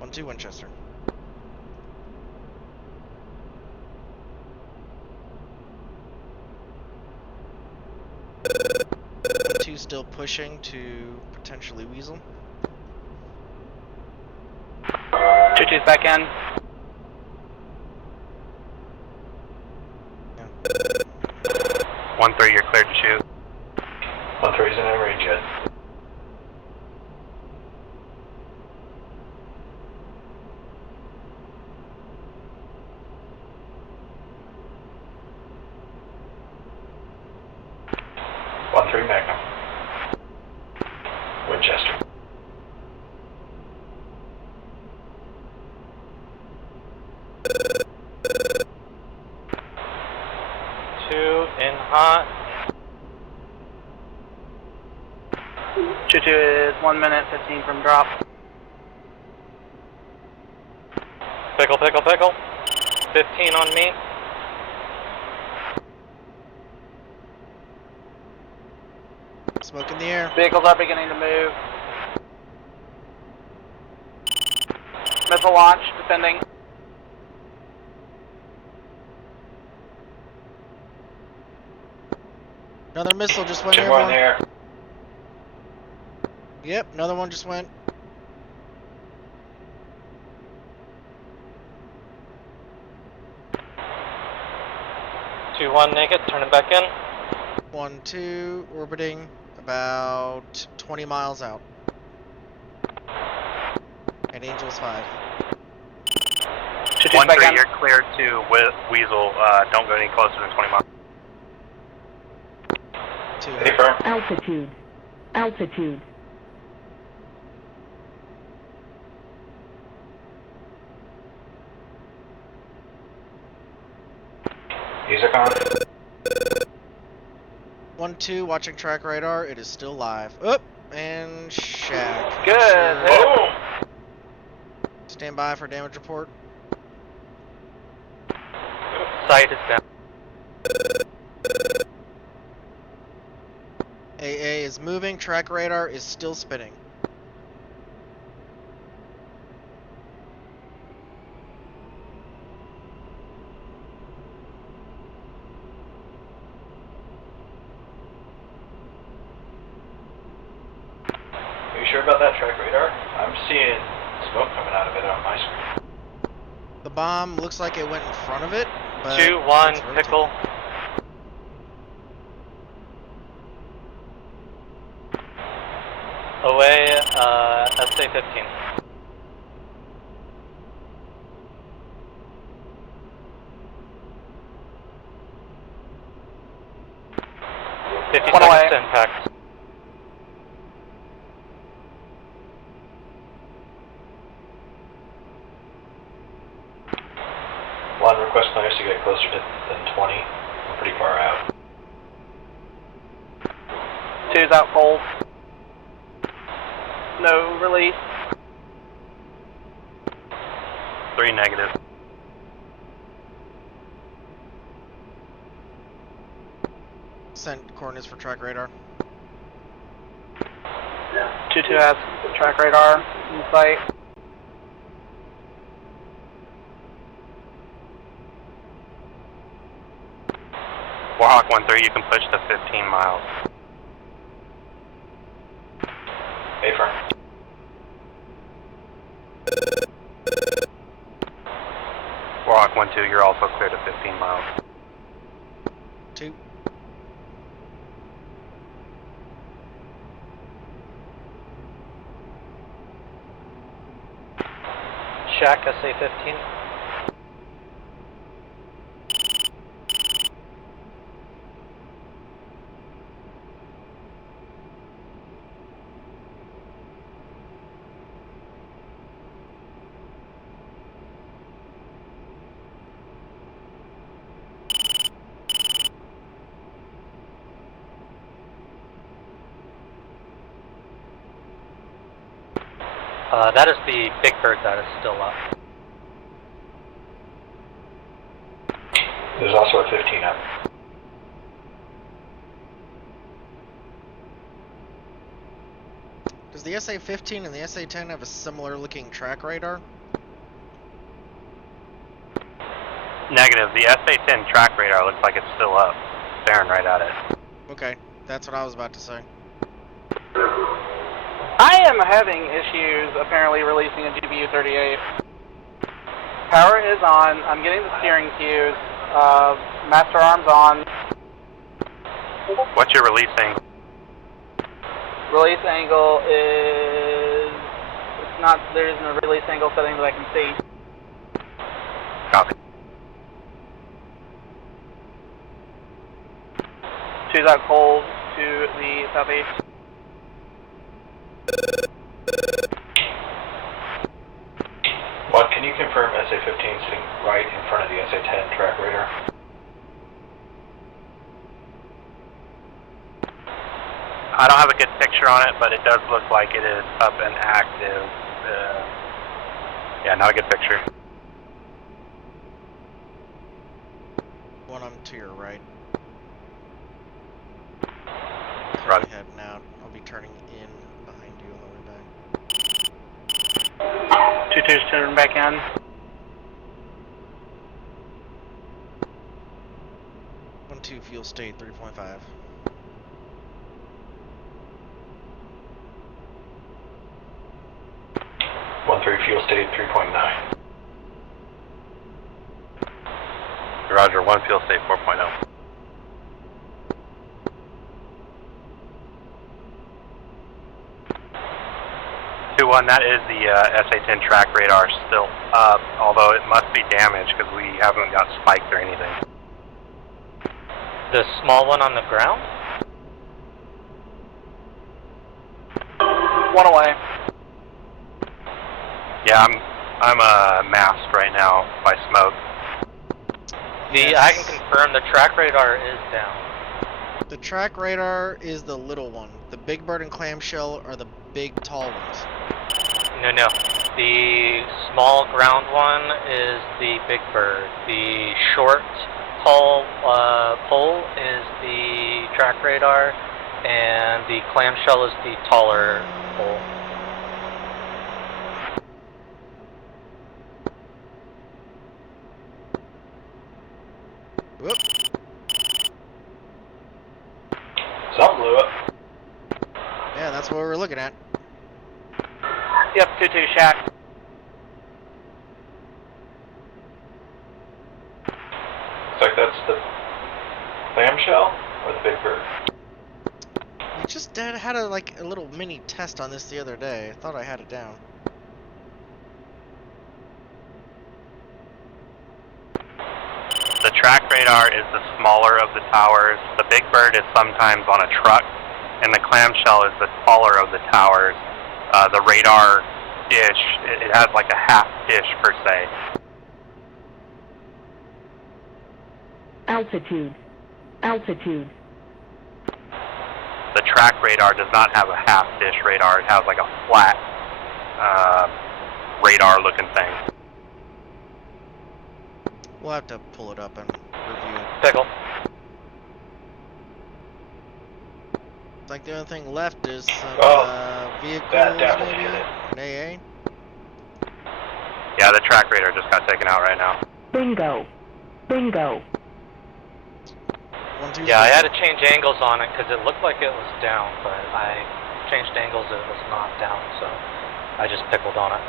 1-2 Winchester. Two still pushing to potentially weasel. 2-2's back in. 1-3, you're cleared to shoot. 1-3 isn't in range yet. .3 Magnum. Winchester. Two in hot. 2-2 is 1 minute 15 from drop. Pickle. 15 on me. Smoke in the air. Vehicles are beginning to move. Missile launch, defending. Another missile just went 2-1 airborne. there. Yep, another one just went. Two-one naked, turning back in. 1-2 orbiting about 20 miles out. And Angels 5. 2-2's back 1-3, in. you're cleared to Weasel. Don't go any closer than 20 miles. 2. Confirm. Altitude. Altitude. Music on. 1-2 watching track radar. It is still live. Up and shack. Good. Oh! Stand by for damage report. Sight is down. AA is moving. Track radar is still spinning. Are you sure about that track radar? I'm seeing smoke coming out of it on my screen. The bomb looks like it went in front of it. But 2-1 it's rotating. pickle. Away, SA-15. One away. To impact. One request players to get closer to than 20. I'm pretty far out. 2's out cold. No release. 3 negative. Send coordinates for track radar. 2-2 has track radar in sight. Warhawk 1-3, you can push to 15 miles. Affirm. Warhawk 1-2, you're also clear to 15 miles. 2. Shack SA-15. That is the Big Bird that is still up. There's also a 15 up. Does the SA-15 and the SA-10 have a similar looking track radar? Negative. The SA-10 track radar looks like it's still up, staring right at it. Okay, that's what I was about to say. I am having issues apparently releasing a GBU-38. Power is on. I'm getting the steering cues. Master arms on. What's your release angle? Release angle is... It's not... There isn't a release angle setting that I can see. Copy. 2's out cold to the southeast. What, can you confirm SA-15 sitting right in front of the SA-10 track radar? I don't have a good picture on it, but it does look like it is up and active. Yeah, not a good picture. One on to your right. Roger. Heading out. I'll be turning in behind you on the way back. 2-2's turning back in. One, 2, fuel state 3.5. Fuel state 3.9. Roger, 1 fuel state 4.0. 2-1, that is the SA-10 track radar still up, although it must be damaged because we haven't got spiked or anything. The small one on the ground? One away. Yeah, I'm masked right now by smoke. I can confirm the track radar is down. The track radar is the little one. The Big Bird and Clamshell are the big, tall ones. No. The small ground one is the Big Bird. The short, tall pole is the track radar, and the clamshell is the taller pole. Whoop. Something blew up. Yeah, that's what we're looking at. Yep, 2-2 shack. Looks like that's the clamshell or the Big Bird. We just had a little mini test on this the other day. I thought I had it down. The track radar is the smaller of the towers. The Big Bird is sometimes on a truck, and the clamshell is the taller of the towers. The radar dish, it has like a half dish per se. Altitude. Altitude. the track radar does not have a half dish radar. It has like a flat radar looking thing. We'll have to pull it up and review it. Pickle. It's like the only thing left is some vehicles, that definitely maybe? hit it. An Yeah, the track radar just got taken out right now. Bingo. Bingo. AA? 1, 2, Yeah, I 3. had to change angles on it because it looked like it was down, but I changed angles, it was not down, so I just pickled on it.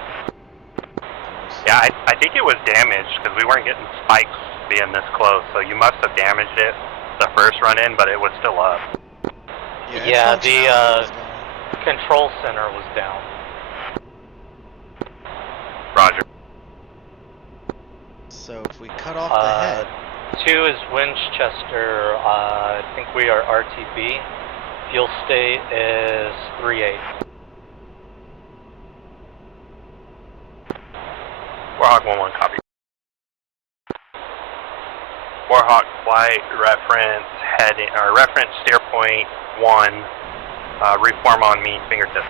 Yeah, I think it was damaged because we weren't getting spikes being this close, so you must have damaged it the first run in, but it was still up. Yeah, its the functionality was down. control center was down. Roger. So if we cut off the head, 2 is Winchester, I think we are RTB. Fuel state is 38. Warhawk 1-1, copy. Warhawk flight reference heading, or reference steer point 1, reform on me, fingertip.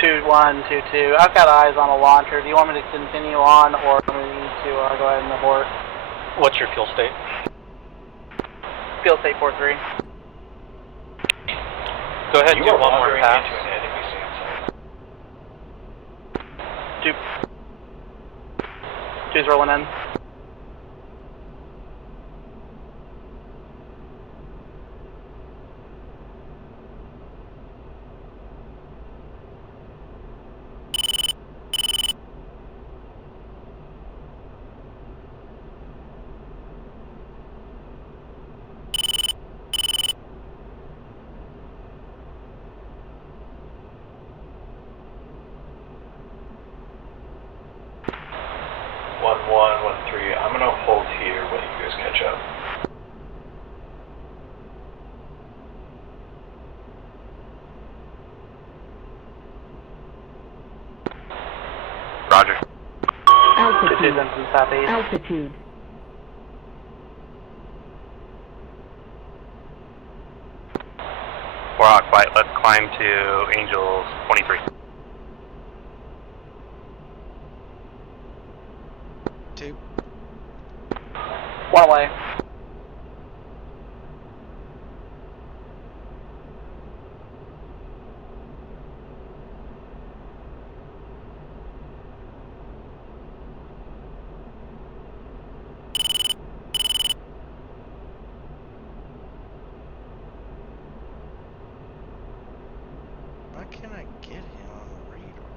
2122. I've got eyes on a launcher. Do you want me to continue on, or do we need to go ahead and abort? What's your fuel state? Field state 43. Go ahead and do one more wandering pass. into an enemy SAM site. 2's rolling in. I'm gonna hold here while you guys catch up. Roger. Altitude. Southeast. Altitude. Warhawk flight, let's climb to Angels 23. 2. 1 away. Why can't I get him on the radar?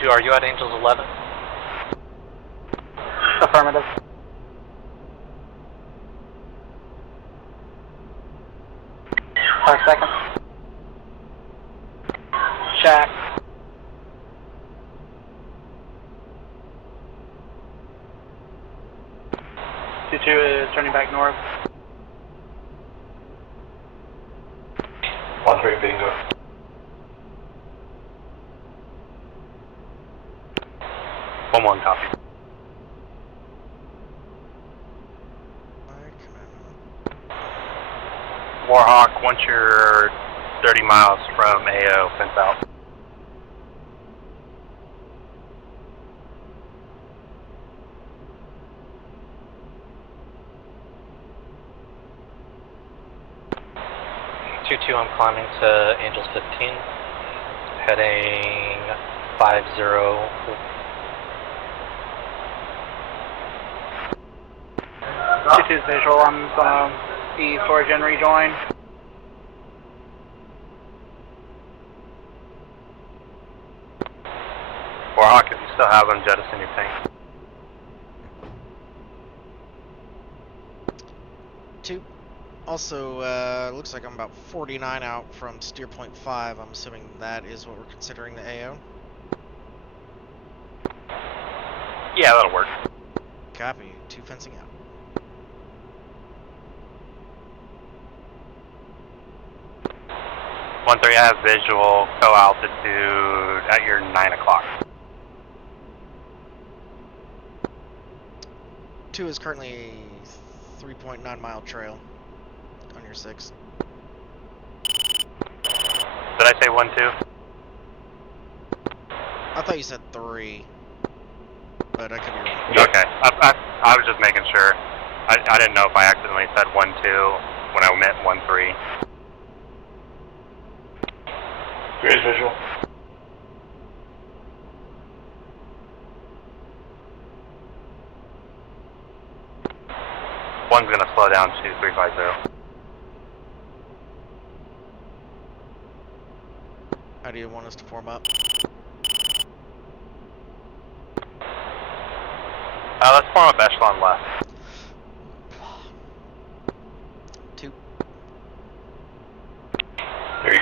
Two, are you at Angels 11? Affirmative. Five seconds. Shack. Two is turning back north. 1-3 bingo. One copy. Why can I not? Warhawk, once you're 30 miles from AO, fence out. Two, I'm climbing to Angels 15. Heading 50. 2's visual. I'm gonna be storage and rejoin. Warhawk, if you still have them, jettison your tank. 2. Also, looks like I'm about 49 out from steer point 5. I'm assuming that is what we're considering the AO. Yeah, that'll work. Copy. 2 fencing out. One three, I have visual co-altitude at your 9 o'clock. 2 is currently 3.9 mile trail on your 6. Did I say 1-2? I thought you said 3, but I could be wrong. Okay, I was just making sure. I didn't know if I accidentally said 1-2 when I meant 1-3. Here's visual. One's gonna slow down to 350. How do you want us to form up? Let's form up echelon left. 2. 3.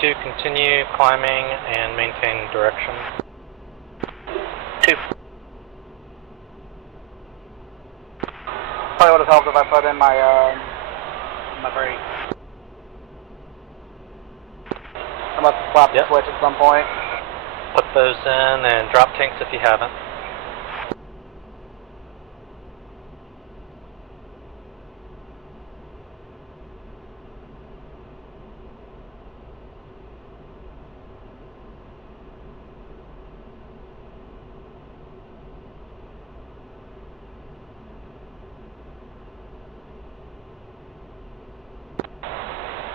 Two, continue climbing and maintain direction. 2. Probably would have helped if I put in my brake. I must have slapped the switch at some point. Put those in and drop tanks if you haven't.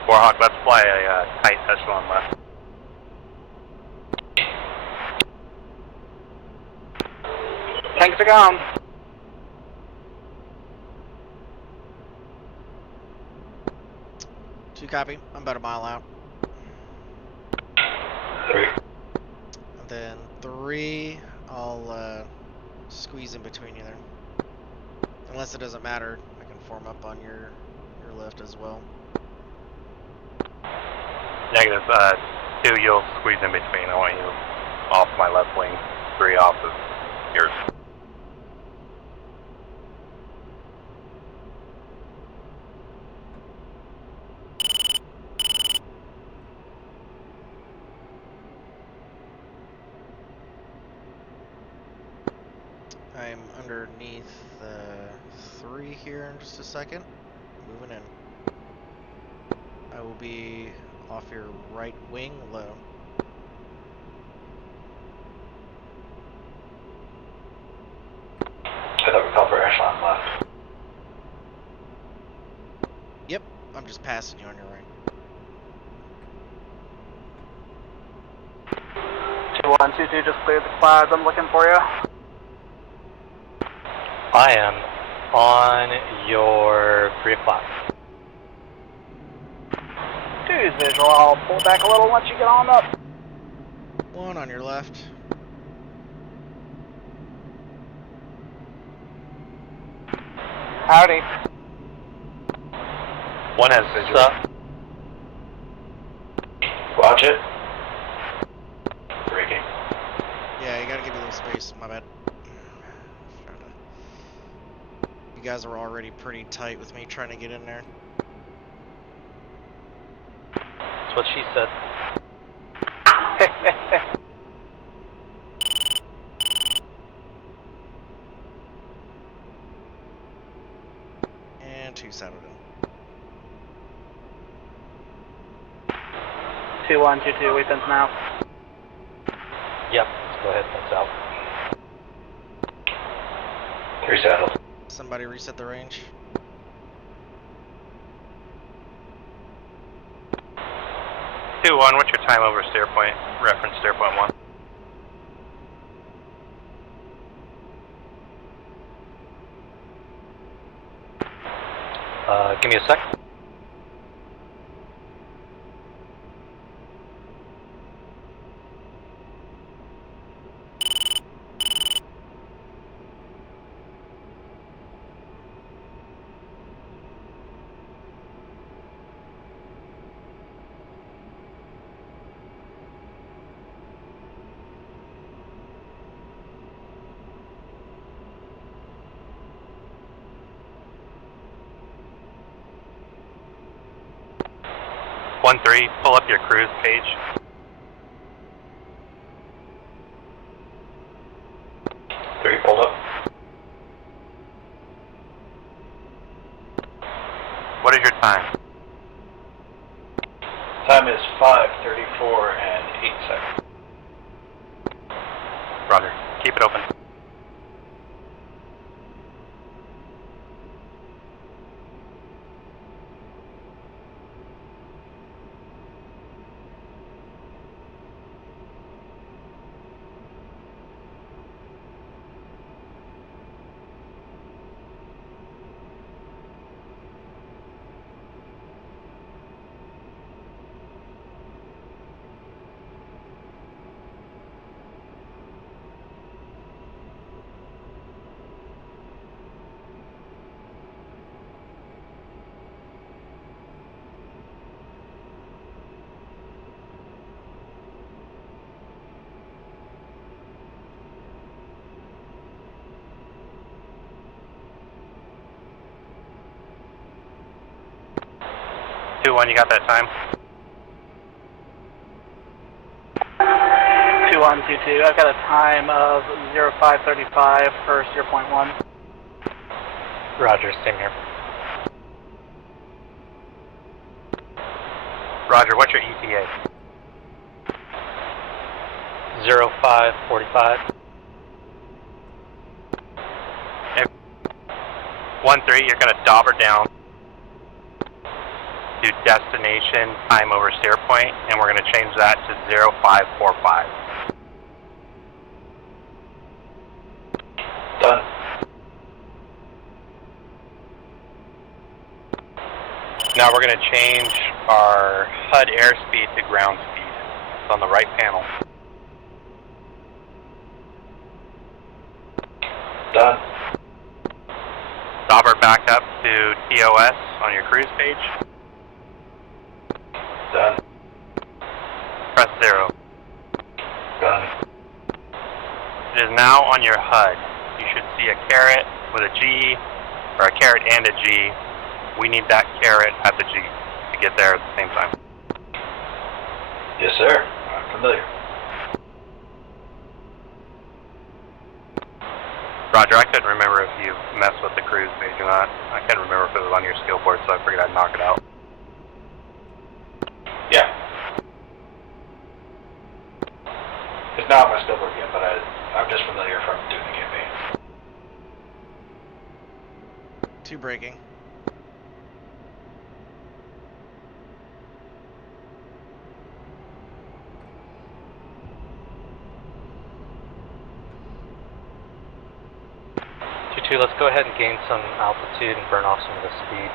Warhawk, let's fly a tight echelon left. Tanks are gone. Two copy. I'm about a mile out. 3. And then 3, I'll squeeze in between you there. Unless it doesn't matter, I can form up on your left as well. Negative, 2, you'll squeeze in between. I want you off my left wing. 3 off of yours. I'm underneath 3 here in just a second. Moving in. I will be off your right wing low. I thought we called for echelon left. Yep, I'm just passing you on your right. 2122 just cleared the clouds. I'm looking for you. I am on your 3 o'clock. 2's visual. I'll pull back a little once you get on up. 1 on your left. Howdy. 1 has visual. Watch it. Braking. Yeah, you gotta give me a little space. My bad. You guys are already pretty tight with me trying to get in there. That's what she said. And 2 settled in. 2122, we fence now. Yep, let's go ahead and fence out. 3 settled. Somebody reset the range. 2-1, what's your time over steer point? Reference steer point 1. Give me a sec. 1-3, pull up your cruise page. Three pulled up. What is your time? Time is 5:34 and 8 seconds. Roger. Keep it open. You got that time? 2122. I've got a time of 0535 for 0.1. Roger, same here. Roger, what's your ETA? 0545. 1-3, you're gonna dauber down. Do destination time over steer point, and we're going to change that to 0545. Done. Now we're going to change our HUD airspeed to ground speed. It's on the right panel. Done. Dauber back up to TOS on your cruise page. Done. Press 0. Done. It is now on your HUD. You should see a caret with a G, or a caret and a G. We need that caret at the G to get there at the same time. Yes, sir. I'm familiar. Roger, I couldn't remember if you messed with the cruise page or not. I couldn't remember if it was on your skill board, so I figured I'd knock it out. Yeah. It's not on my skill board yet, but I'm just familiar from doing the campaign. 2 braking. Let's go ahead and gain some altitude and burn off some of the speed.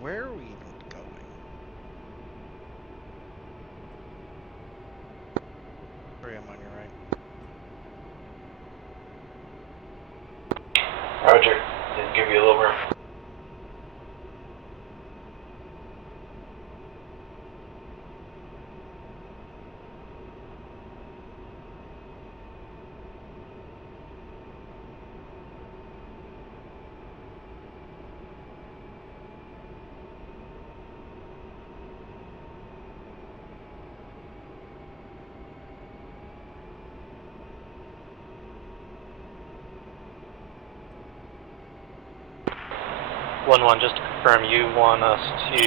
Where are we even going? Sorry, I'm on your right. Roger. Didn't give you a little room. Just to confirm, you want us to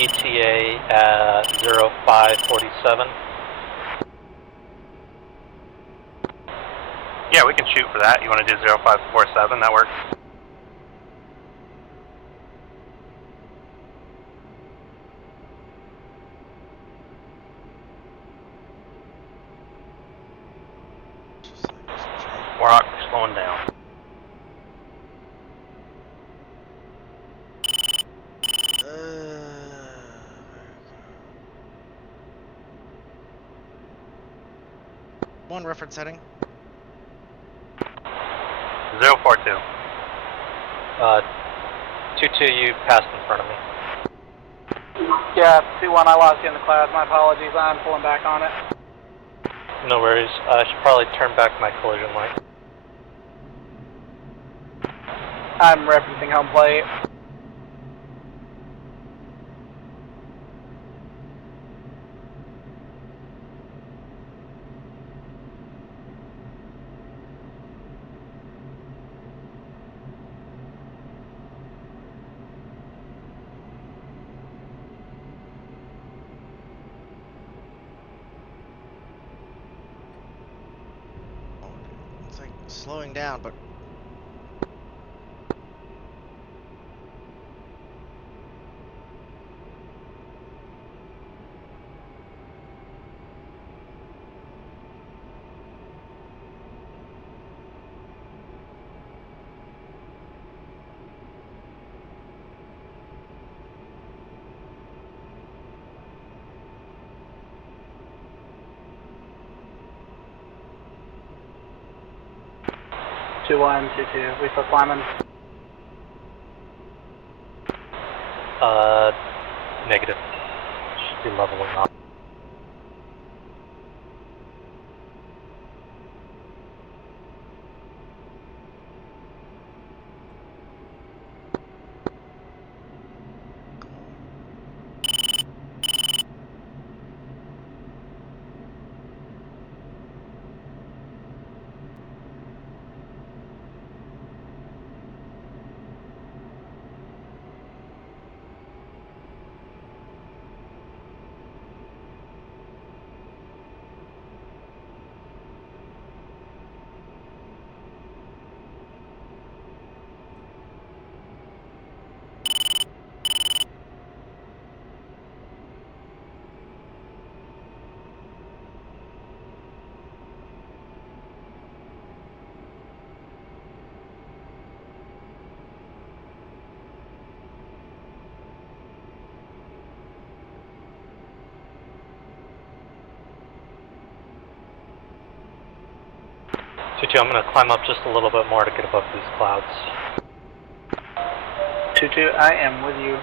ETA at 0547? Yeah, we can shoot for that. You want to do 0547? That works. Warhawk slowing down. One reference setting. 042. 2-2, you passed in front of me. Yeah, 2-1, I lost you in the clouds. My apologies. I'm pulling back on it. No worries. I should probably turn back my collision light. I'm referencing home plate. It's like slowing down, but Two 1, 2-2. We still climbing. Negative. Should be leveling off. I'm going to climb up just a little bit more to get above these clouds. 2-2, I am with you.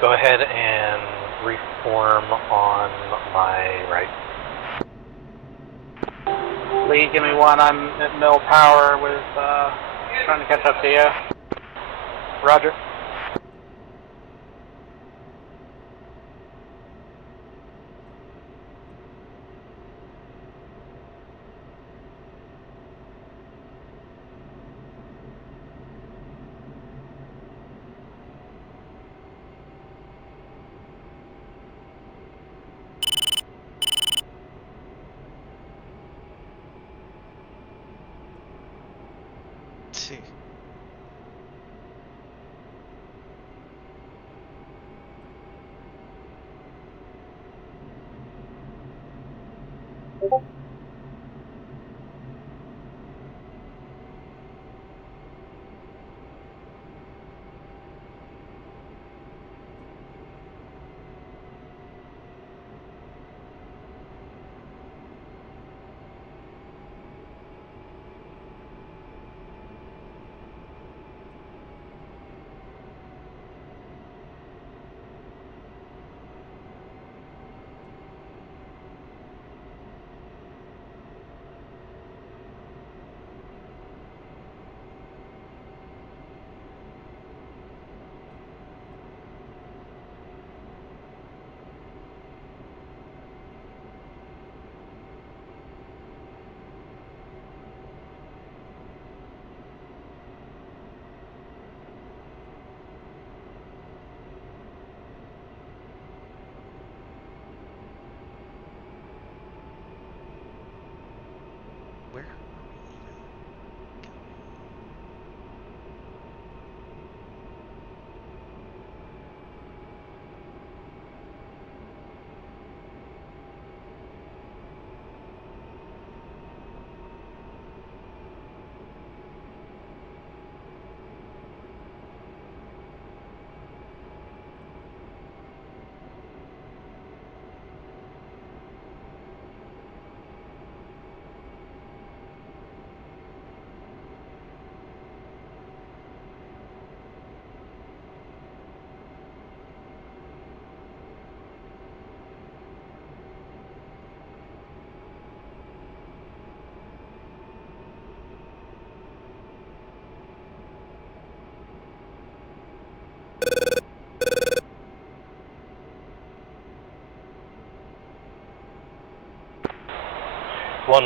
Go ahead and reform on my right. Lee, give me one. I'm at mill power with trying to catch up to you. Roger.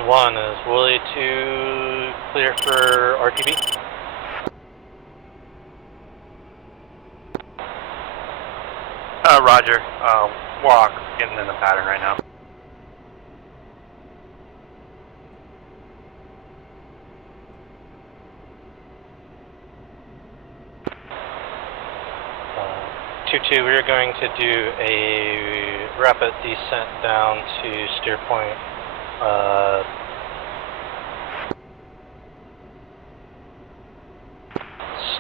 One is Willie to clear for RTB. Roger. Warhawk's getting in the pattern right now. We are going to do a rapid descent down to steer point.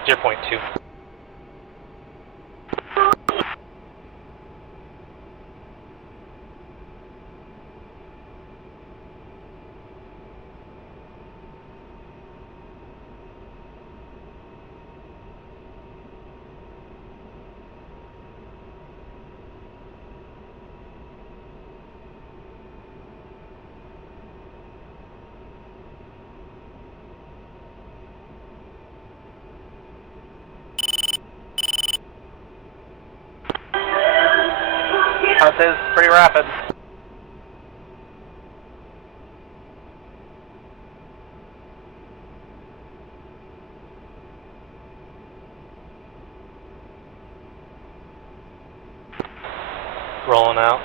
Steer point 2. That is pretty rapid. Rolling out.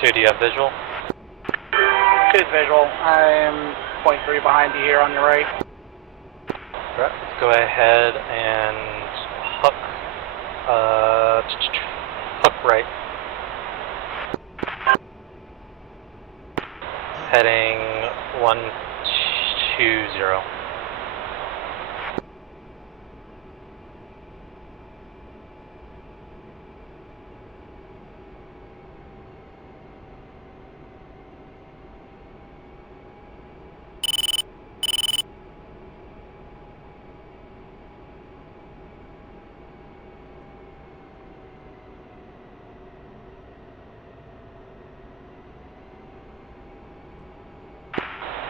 Two, do you have visual? Good visual. I'm 0.3 behind you here on your right. Right, let's go ahead and hook, hook right. Heading 120.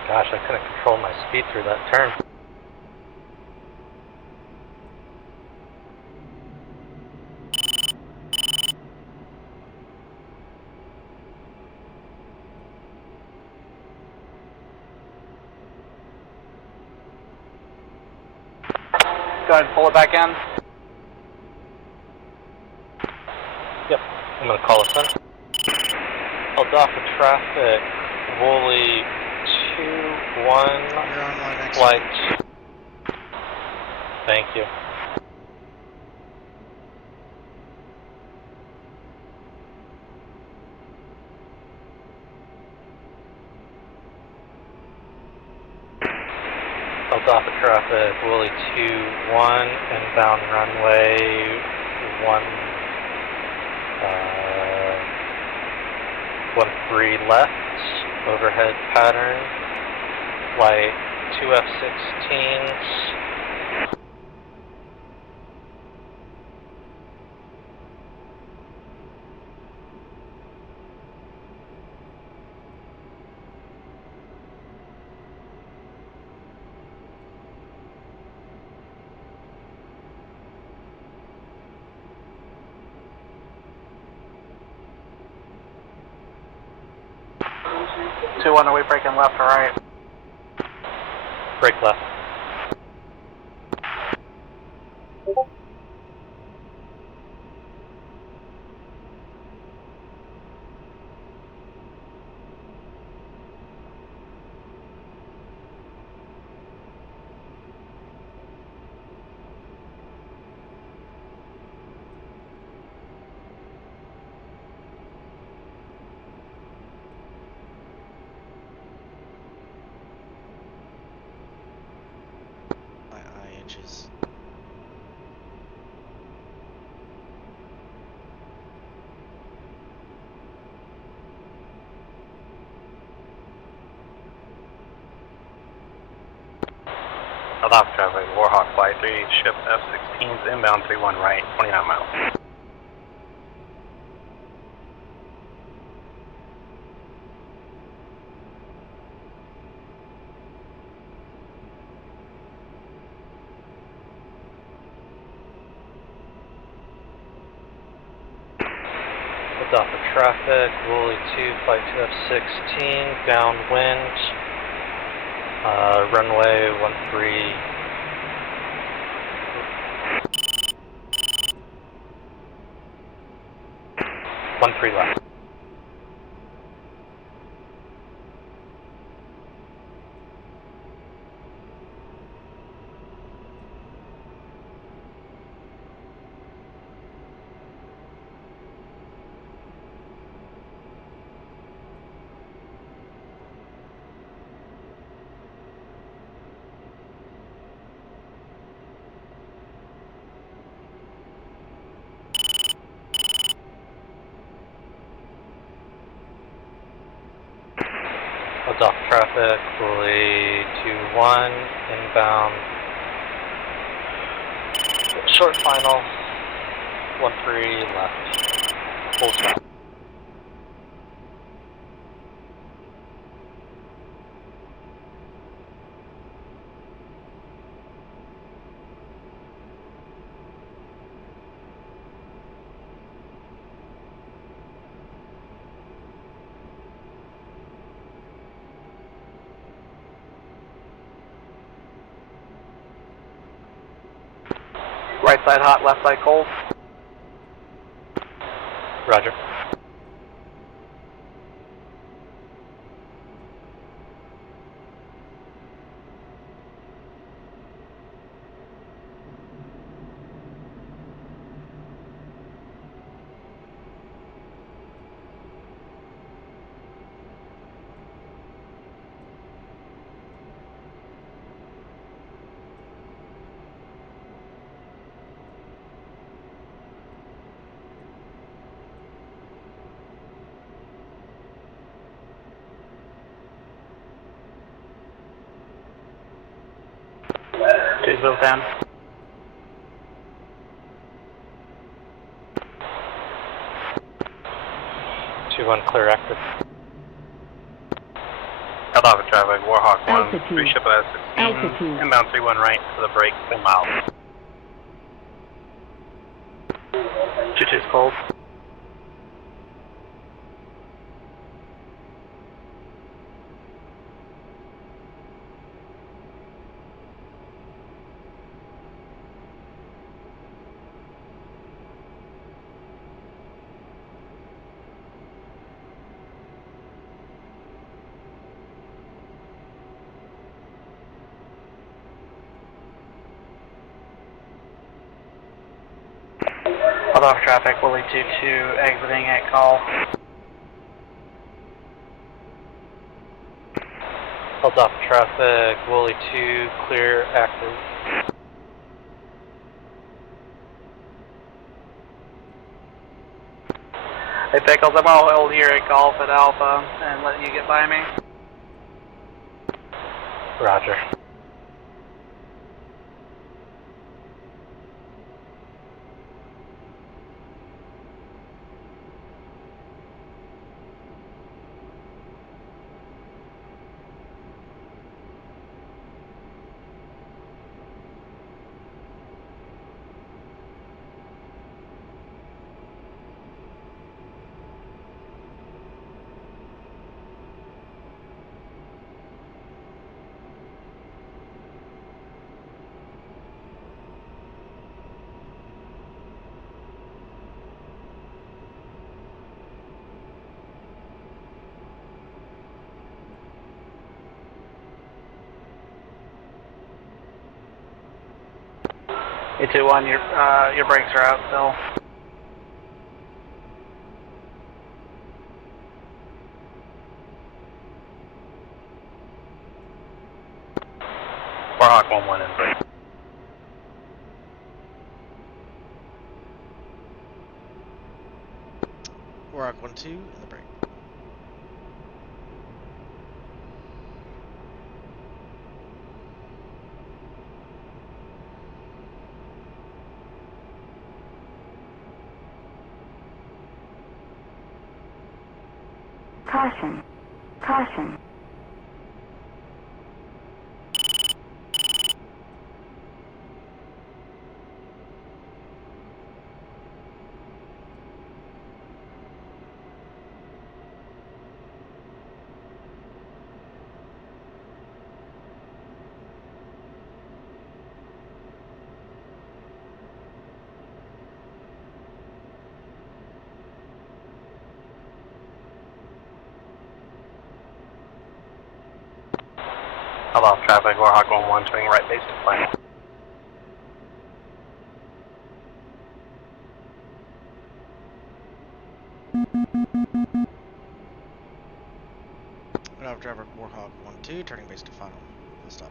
Gosh, I couldn't control my speed through that turn. Go ahead and pull it back in. Yep, I'm gonna call us in. Held off the traffic, Wooly 2-1, You're on line exit. flight. Thank you. Held off the traffic, Wooly 2-1, inbound runway 13 left, overhead pattern, flight 2 F-16s. Two on the way, breaking left or right. Brake left. South off traffic, Warhawk Flight 3, ship F-16s inbound 31 right, 29 miles. Off of traffic, Woolly 2, flight 2 F-16, downwind, runway 13. 13 left. Off traffic, Woolly 2-1, inbound, short final, 13 left, full stop. Right side hot, left side cold. Roger. Built down. Clear active. South off traffic, Warhawk 1, Altitude. 3 ship F-16, Altitude. inbound 31 right to the break, 10 miles. 22's cold. Off traffic, Woolly 2-2, exiting at call. Held off traffic, Woolly 2, clear active. Hey Pickles, I'm gonna hold here at Golf at Alpha and let you get by me. Roger. A21, your brakes are out still. Warhawk 1-1 in break. Warhawk 1-2 in the break. Caution. Caution. Hold off traffic, Warhawk 1-1, turning right base to plan. Out driver Warhawk 1-2, turning base to final. Full stop.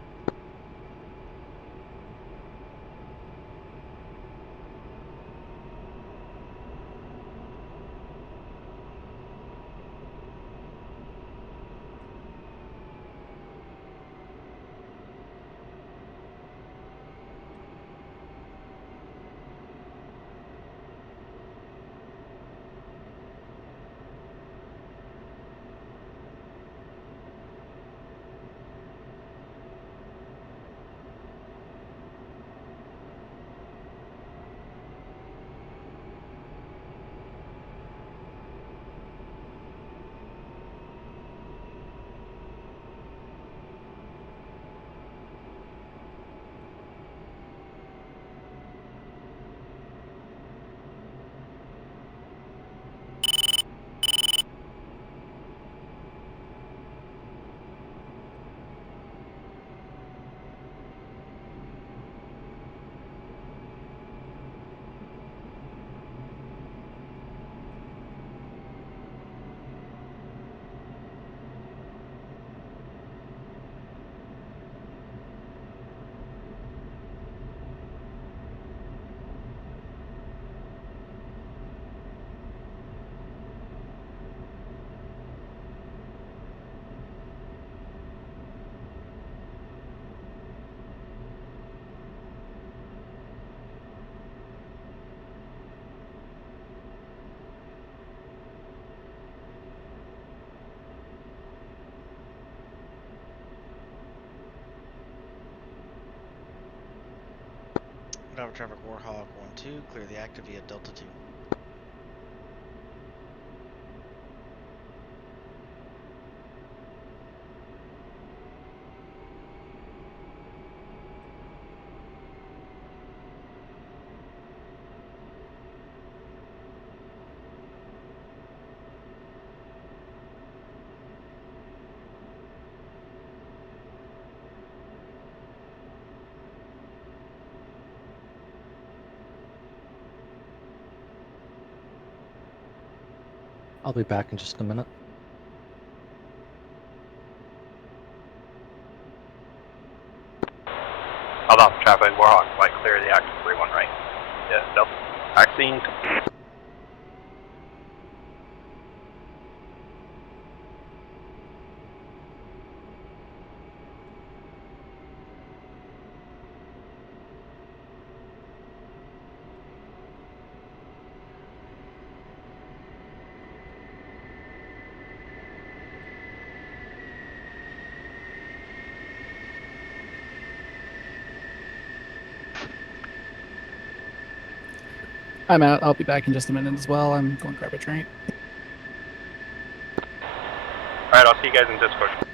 Out traffic Warhawk 1-2, clear the active via Delta 2. I'll be back in just a minute. Hold off traffic, Warhawk, light clear the active 3-1 right. Yeah, Delta. Vaccine complete. I'm out. I'll be back in just a minute as well. I'm going to grab a drink. Alright, I'll see you guys in Discord.